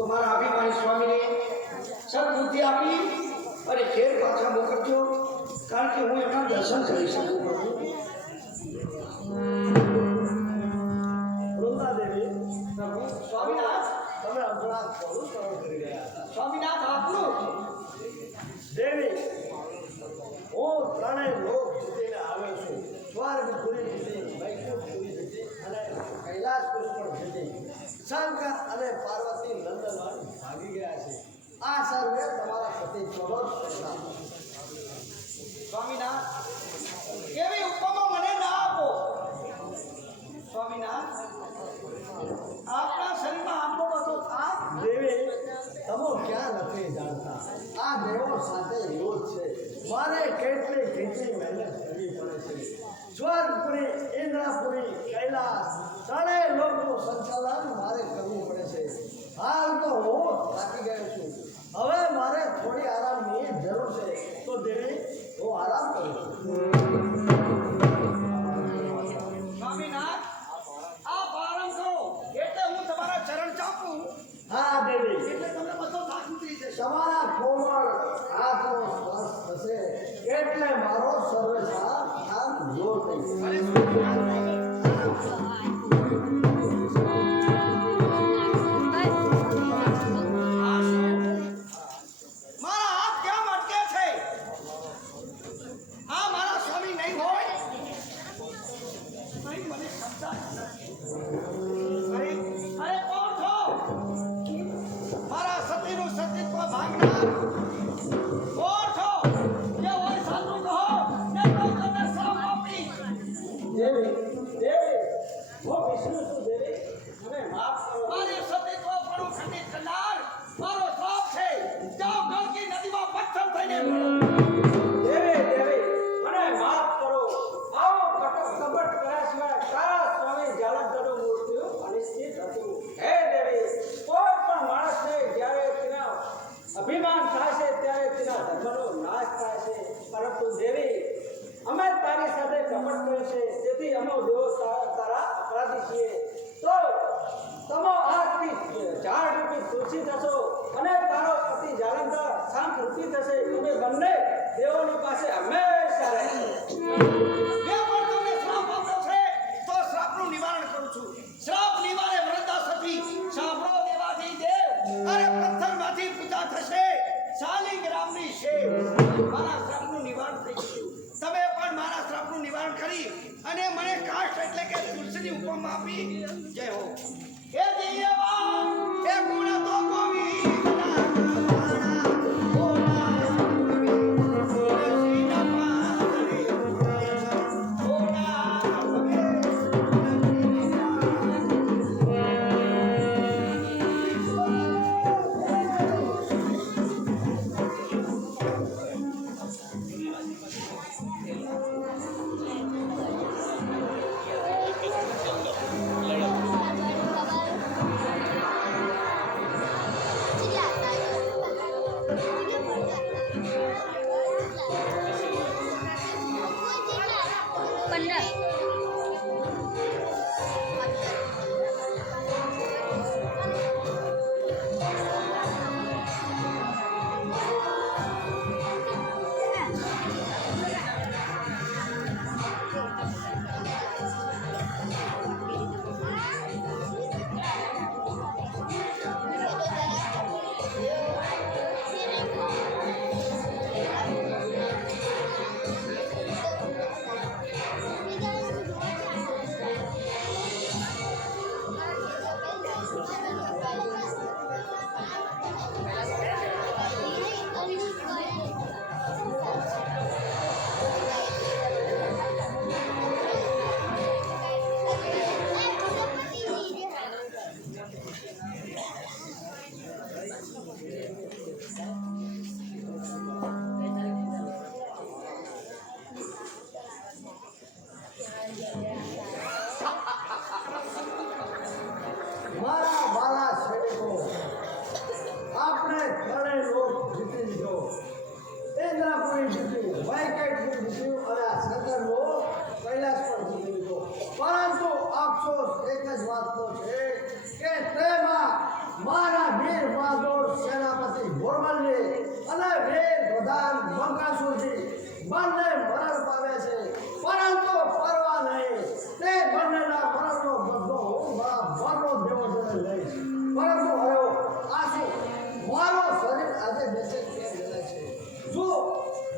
તો મારા અભિમાની સ્વામીને સદબુદ્ધિ આપી અને ઘેર પાછા મોકલજો, કારણ કે હું એમના દર્શન કરી શકું. વૃંદાદેવી, પ્રભુ સ્વામીનાથ, તમે અપરાધ થોડું સરળ કરી રહ્યા હતા. સ્વામીનાથ આપનું દેવી, હું ત્રણેય લોક જીતીને આવ્યો છું. સ્વર્ગપુરી જીતી, વૈકુંઠપુરી જીતી અને કૈલાસપુર પણ જીતી. શંકર અને પાર્વતી નંદનવન ભાગી ગયા છે. આ સર્વે તમારા પતિ પ્રબોધ કરતા. સ્વામીનાથ, કેવી ઉપમા મને ના આપો. સ્વામીનાથ, આપના શરીરમાં આટલો બધો થાક. દેવી, તમે ક્યાં નથી જાણતા. આ દેવો સાથે યુદ્ધ છે. મારે કેટલી મહેનત કરવી પડે છે. સ્વર્ગપુરી, ઇન્દ્રપુરી, કૈલાસ ત્રણેય લોકનું સંચાલન મારે કરવું પડે છે. હાલ તો હું થાકી ગયો છું. હવે મારે થોડી આરામની જરૂર છે. તો દેવી, હું આરામ કરું છું. સ્વામીનાથ, આપ આરામ કરો એટલે હું તમારા ચરણ ચાપું. હા દેવી, એટલે તમને બધો થાક ઉતરી જશે. તમારા કોમળ હાથનો સ્પર્શ થશે એટલે મારો સર્વેસા થાક દૂર થઈ જશે. મારા હાથ કેમ અટકે છે? આ મારા સ્વામી નહીં હોય? નહીં, મને સમજાય નહીં. અરે કોણ છો? મારા સતીનું સતીત્વ ભાંગનાર કોણ છો? જે હોય સાચું કહો, નહીં તો તમને શ્રાપ આપી. દેવી, હું વિષ્ણુ છું. દેવી, મને માફ કરો. મારી સતીત્વ પણ ખંડિત કરનાર મારો શ્રાપ છે. જાઓ, ગંગી નદીમાં પથ્થર થઈને મળો. દેવી, મને માફ કરો. આવો કપટ કર્યા સિવાય તારા સ્વામી જાલંધરનું મૃત્યુ અનિશ્ચિત હતું. હે દેવી, કોઈ પણ માણસને જ્યારે તેના અભિમાન થાય છે ત્યારે તેના ધર્મનો નાશ થાય છે. પરંતુ દેવી, અમે તારી સાથે કપટ કર્યું છે, તેથી અમે દેવો તારા અપરાધી છીએ. તો તમે આજથી ઝાડરૂપી તુલસી થશો અને તારો પતિ જાલંધર શાંત રૂપી થશે. તમે બંને દેવોની પાસે હંમેશા રહેશો. મેં પણ તમને શ્રાપ આપ્યો છે તો શ્રાપનું નિવારણ કરું છું. શ્રાપ નિવારે વરદા સતી સાંભળો દેવાથી દેવ, અરે પથ્થરમાંથી પૂજા થશે. શાલિંગ રામની શેર મારા શ્રાપનું નિવારણ થઈ ગયું. તમે પણ મારા શ્રાપનું નિવારણ કરી અને મને કાષ્ટ એટલે કે તુલસીની ઉપમા આપી. જય હો. હે દેવા, હે ગુણ તો ગોવિંદના જ વાતનો છે કે તેમાં મારા વીર બહાદુર સેનાપતિ મોરબલને અને વીર પ્રધાન બંકાસુરજી બંને મરણ પામે છે, પરંતુ પરવા નહીં. તે બંનેના મરણનો બદલો હું મારા મરણો દેવો જોડે લઈશ. પરંતુ હવે આ શું, મારો શરીર આજે બેસે છે શું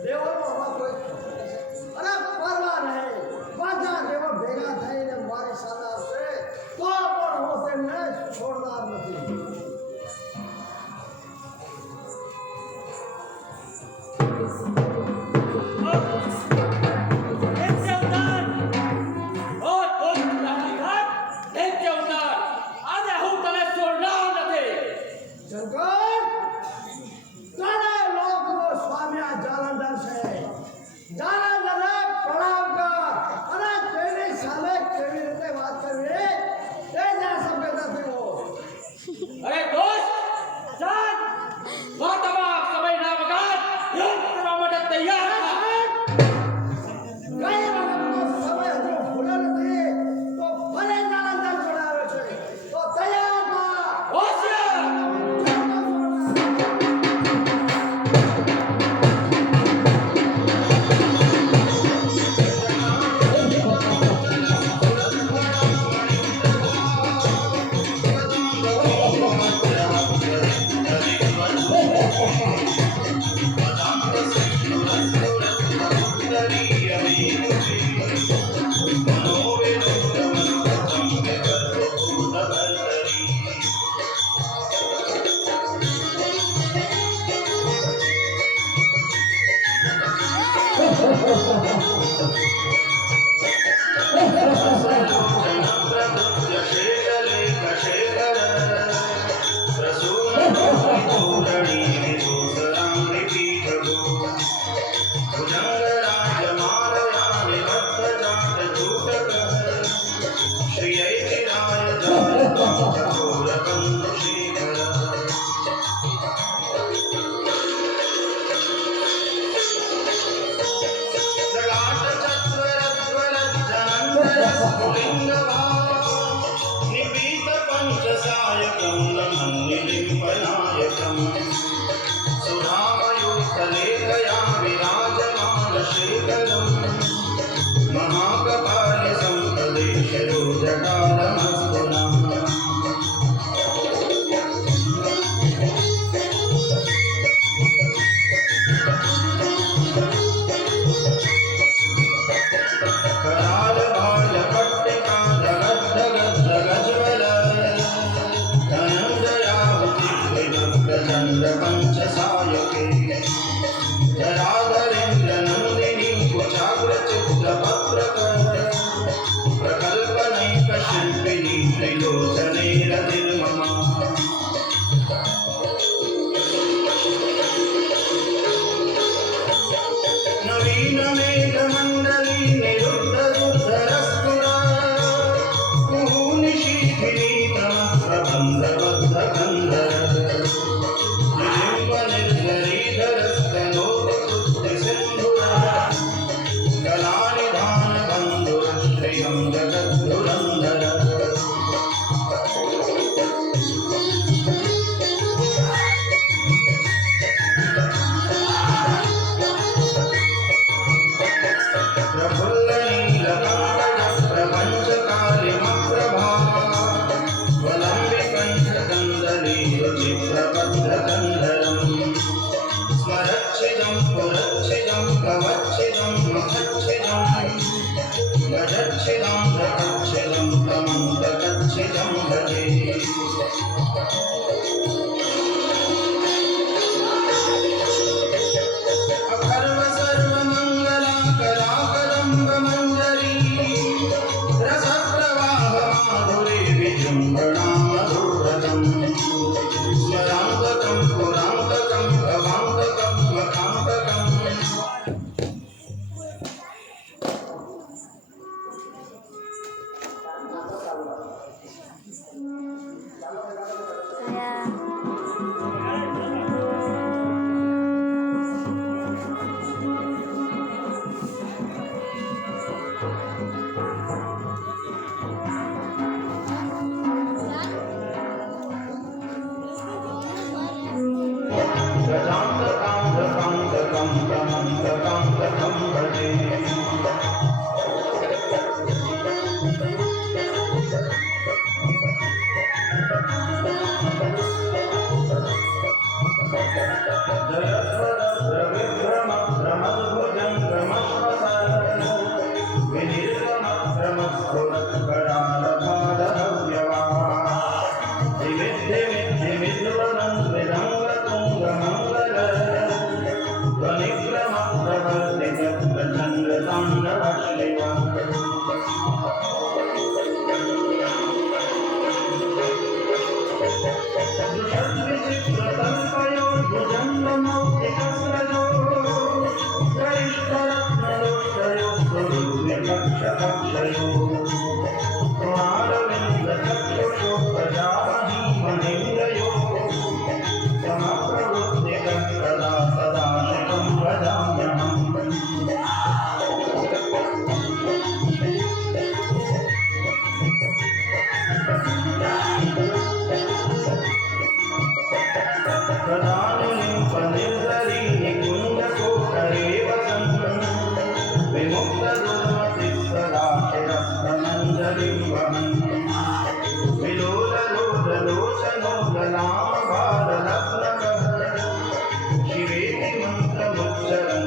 દેવોનો અમત હોય અને પરવા નહીં. બધા દેવો ભેગા થઈને મારી સામે આવશે તો પણ હું તેમને છોડનાર નથી. શંકર, તને લોકનો સ્વામી આ જાલંધર છે. જાલંધરને પ્રણામ કર અને તેની સામે કેવી રીતે વાત કરવી તે જરા સમજ નથી હો. અરે દોસ્ત, ચાલ વર્તમાન સમયના વગર યુદ્ધ કરવા માટે તૈયાર થા. કઈ વખતનો સમય હજુ ભૂલ્યો નથી તો ભલે જાલંધર જોડાવે છે તો તૈયાર થા. હોશિયાર! शिवेति मंत्रमुच्चरन्